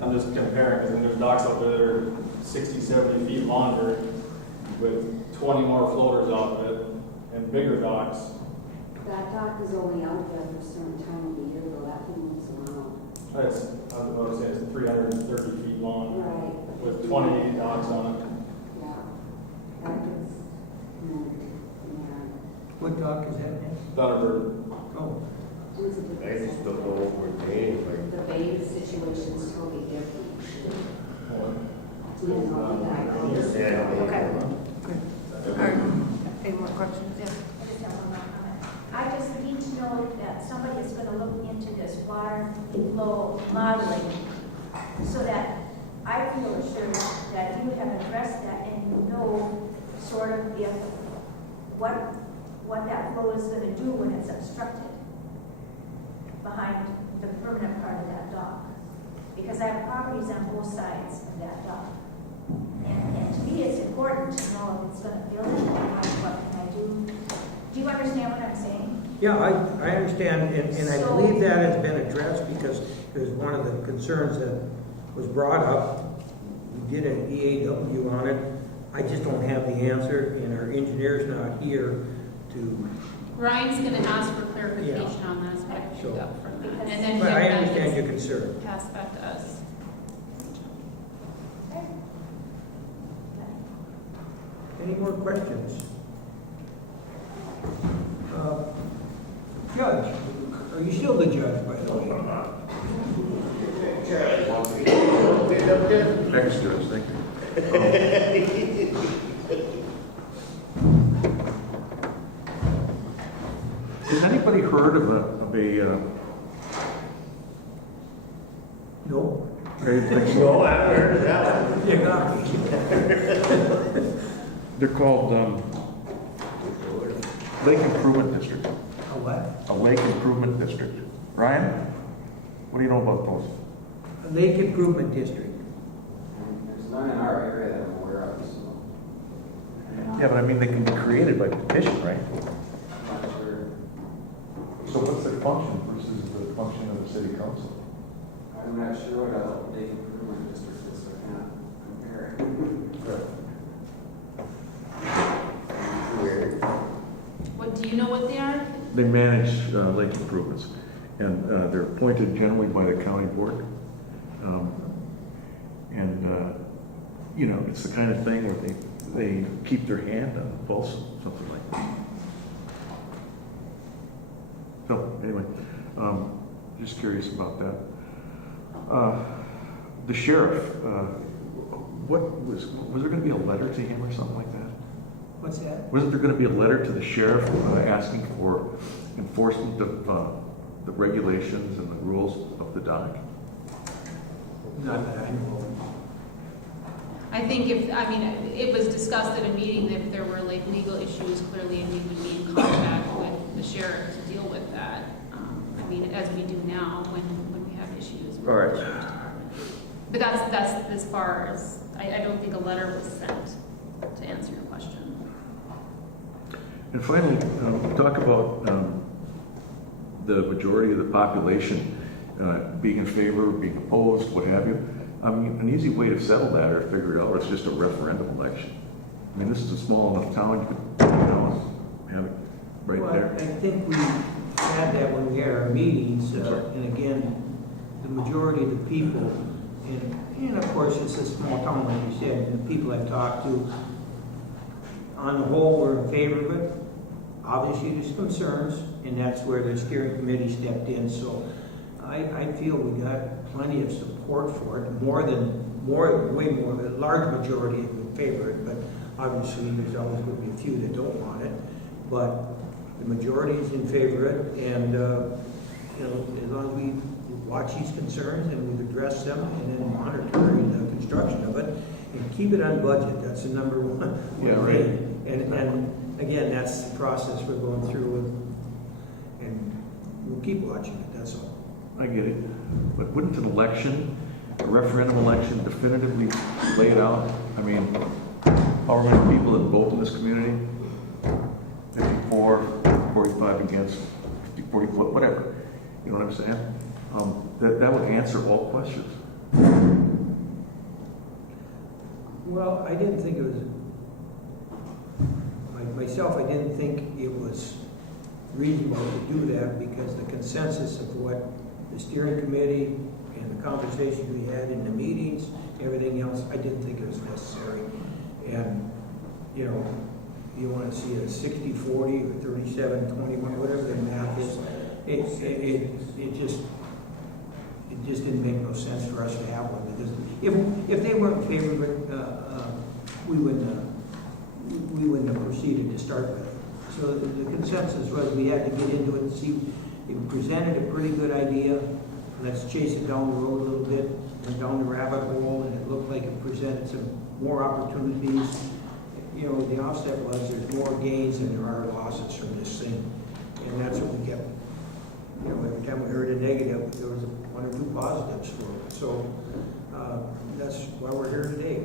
I'm just comparing, because then there's docks out there that are 60, 70 feet longer with 20 more floaters off of it and bigger docks. That dock is only out there for a certain time of the year, though. That thing moves around. That's, I was going to say, it's 330 feet long. Right. With 28 docks on it. Yeah. That gets moved. Yeah. What dock is that in? Thunderbird. Oh. I just don't know what we're paying, like. The bay situation is totally different. Okay. All right. Any more questions? Yes. I just have one more comment. I just need to know that somebody is going to look into this water flow modeling so that I feel assured that you have addressed that and you know sort of if what that flow is going to do when it's obstructed behind the permanent part of that dock. Because I have properties on both sides of that dock. And to me, it's important to know if it's going to build it, what can I do? Do you understand what I'm saying? Yeah, I understand, and I believe that has been addressed because one of the concerns that was brought up. We did an EAW on it. I just don't have the answer, and our engineer's not here to. Ryan's going to ask for clarification on that, so I can pick up from that. And then But I get understand that your concern. passed back to us. Any more questions? Judge, are you still the judge, by the way? Thanks, Judge, thank you. Has anybody heard of a No. No, I haven't heard of that. You're not. They're called Lake Improvement District. A what? A Lake Improvement District. Ryan, what do you know about those? A Lake Improvement District. There's none in our area that I'm aware of, so. Yeah, but I mean, they can be created by petition, right? I'm not sure. So what's their function versus the function of the city council? I'm not sure what a Lake Improvement District is, so I can't compare it. What, do you know what they are? They manage lake improvements, and they're appointed generally by the county board. It's the kind of thing where they keep their hand on the pulse, something like that. So anyway, just curious about that. The sheriff, was there going to be a letter to him or something like that? What's that? Wasn't there going to be a letter to the sheriff asking for enforcement of the regulations and the rules of the dock? Not that I know of. I think it was discussed at a meeting that if there were like legal issues, clearly we would be in contact with the sheriff to deal with that. As we do now when we have issues. All right. But that's as far as, I don't think a letter was sent to answer your question. And finally, talk about the majority of the population being in favor, being opposed, what have you. I mean, an easy way to settle that or figure it out is just a referendum election. I mean, this is a small enough town, you could, have it right Well, there. I think we had that when we had our meetings, and again, the majority of the people, and of course, it's a small town, like you said, and the people I've talked to, on the whole, were in favor of it. Obviously, there's concerns, and that's where the steering committee stepped in, so I feel we got plenty of support for it, way more, a large majority in favor of it, but obviously, there's always going to be a few that don't want it, but the majority is in favor of it, and, as long as we watch these concerns and we've addressed them, and then monitoring the construction of it, and keep it on budget, that's the number one. Yeah, right. And again, that's the process we're going through, and we'll keep watching it, that's all. I get it. But wouldn't an election, a referendum election, definitively lay it out? I mean, however many people that vote in this community, 54, 45 against, 50, 40, whatever. You know what I'm saying? That would answer all questions. Well, I didn't think it was, myself, I didn't think it was reasonable to do that because the consensus of what the steering committee and the conversations we had in the meetings, everything else, I didn't think it was necessary. And, you want to see a 60-40 or 37-21, whatever the math is, it just didn't make no sense for us to have one because if they weren't in favor of it, we wouldn't have proceeded to start with. So the consensus was we had to get into it and see. It presented a pretty good idea. Let's chase it down the road a little bit, went down the rabbit hole, and it looked like it presented some more opportunities. The offset was there's more gains than there are losses from this thing, and that's what we kept. Every time we heard a negative, there was one or two positives for it. So that's why we're here today.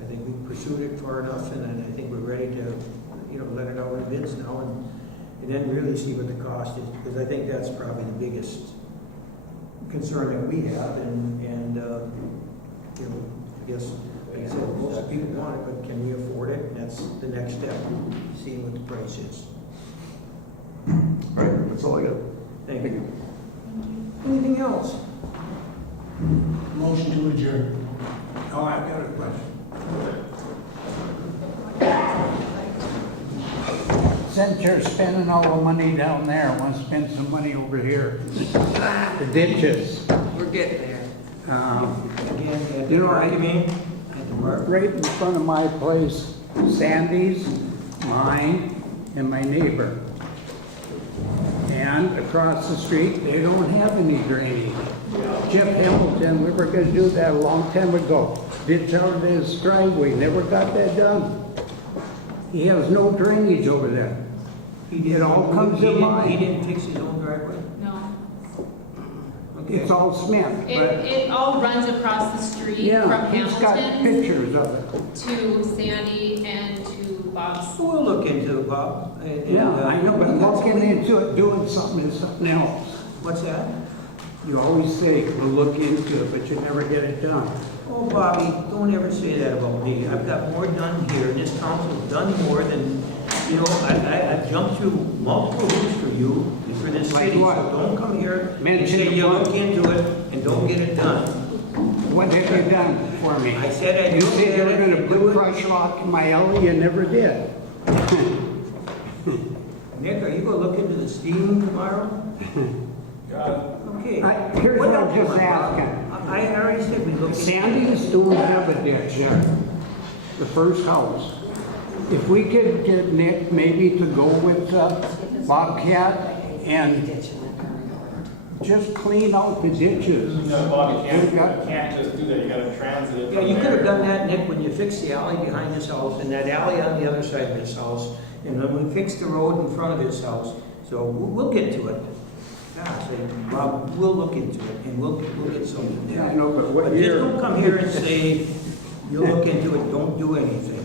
I think we pursued it far enough, and I think we're ready to, let it out in bids now, and then really see what the cost is, because I think that's probably the biggest concern that we have, and I guess, like I said, most people want it, but can we afford it? That's the next step, seeing what the price is. All right, that's all I got. Thank you. Anything else? Motion to adjourn. Oh, I've got a question. Since you're spending all the money down there, I want to spend some money over here. The ditches. We're getting there. Again, You know what I mean? Right in front of my place, Sandy's, mine, and my neighbor. And across the street, they don't have any drainage. Jeff Hamilton, we were gonna do that a long time ago. Ditch out his driveway, never got that done. He has no drainage over there. It all comes in He line. didn't fix his own driveway? No. It's all cement, but It all runs across the street from yeah, he's got Hamilton pictures of it. to Sandy and to Bob's. We'll look into it, Bob. Yeah, I know, but looking into it, doing something is something else. What's that? You always say, we'll look into it, but you never get it done. Oh, Bobby, don't ever say that about me. I've got more done here, and this council's done more than, I've jumped through multiple hoops for you, and for this Like city. what? So don't come here and Mention say you what? look into it and don't get it done. What have you done for me? I said I'd You look said you were at it gonna and do put it. crush rock in my alley, you never did. Nick, are you gonna look into the steam tomorrow? Okay. Here's what I'm else you just want, Bob? asking. I already said we look into it. Sandy's don't have a ditch yet, the first house. If we could get Nick maybe to go with Bobcat and just clean out the ditches. No, Bob, you We've got- can't just do that, you gotta transit it Yeah, from you could have there. done that, Nick, when you fixed the alley behind his house and that alley on the other side of his house. And then we fixed the road in front of his house. So we'll get to it. Yeah, say, Bob, we'll look into it and we'll get something there. Yeah, I know, but what But just year? don't come here and say, you'll look into it, don't do anything.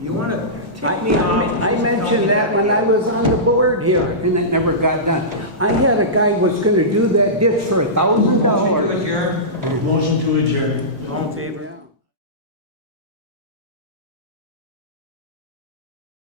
You want to tick me off? I mentioned that when I was on the board here, and it never got done. I had a guy was gonna do that ditch for $1,000. Motion to adjourn. Motion to adjourn. All in favor?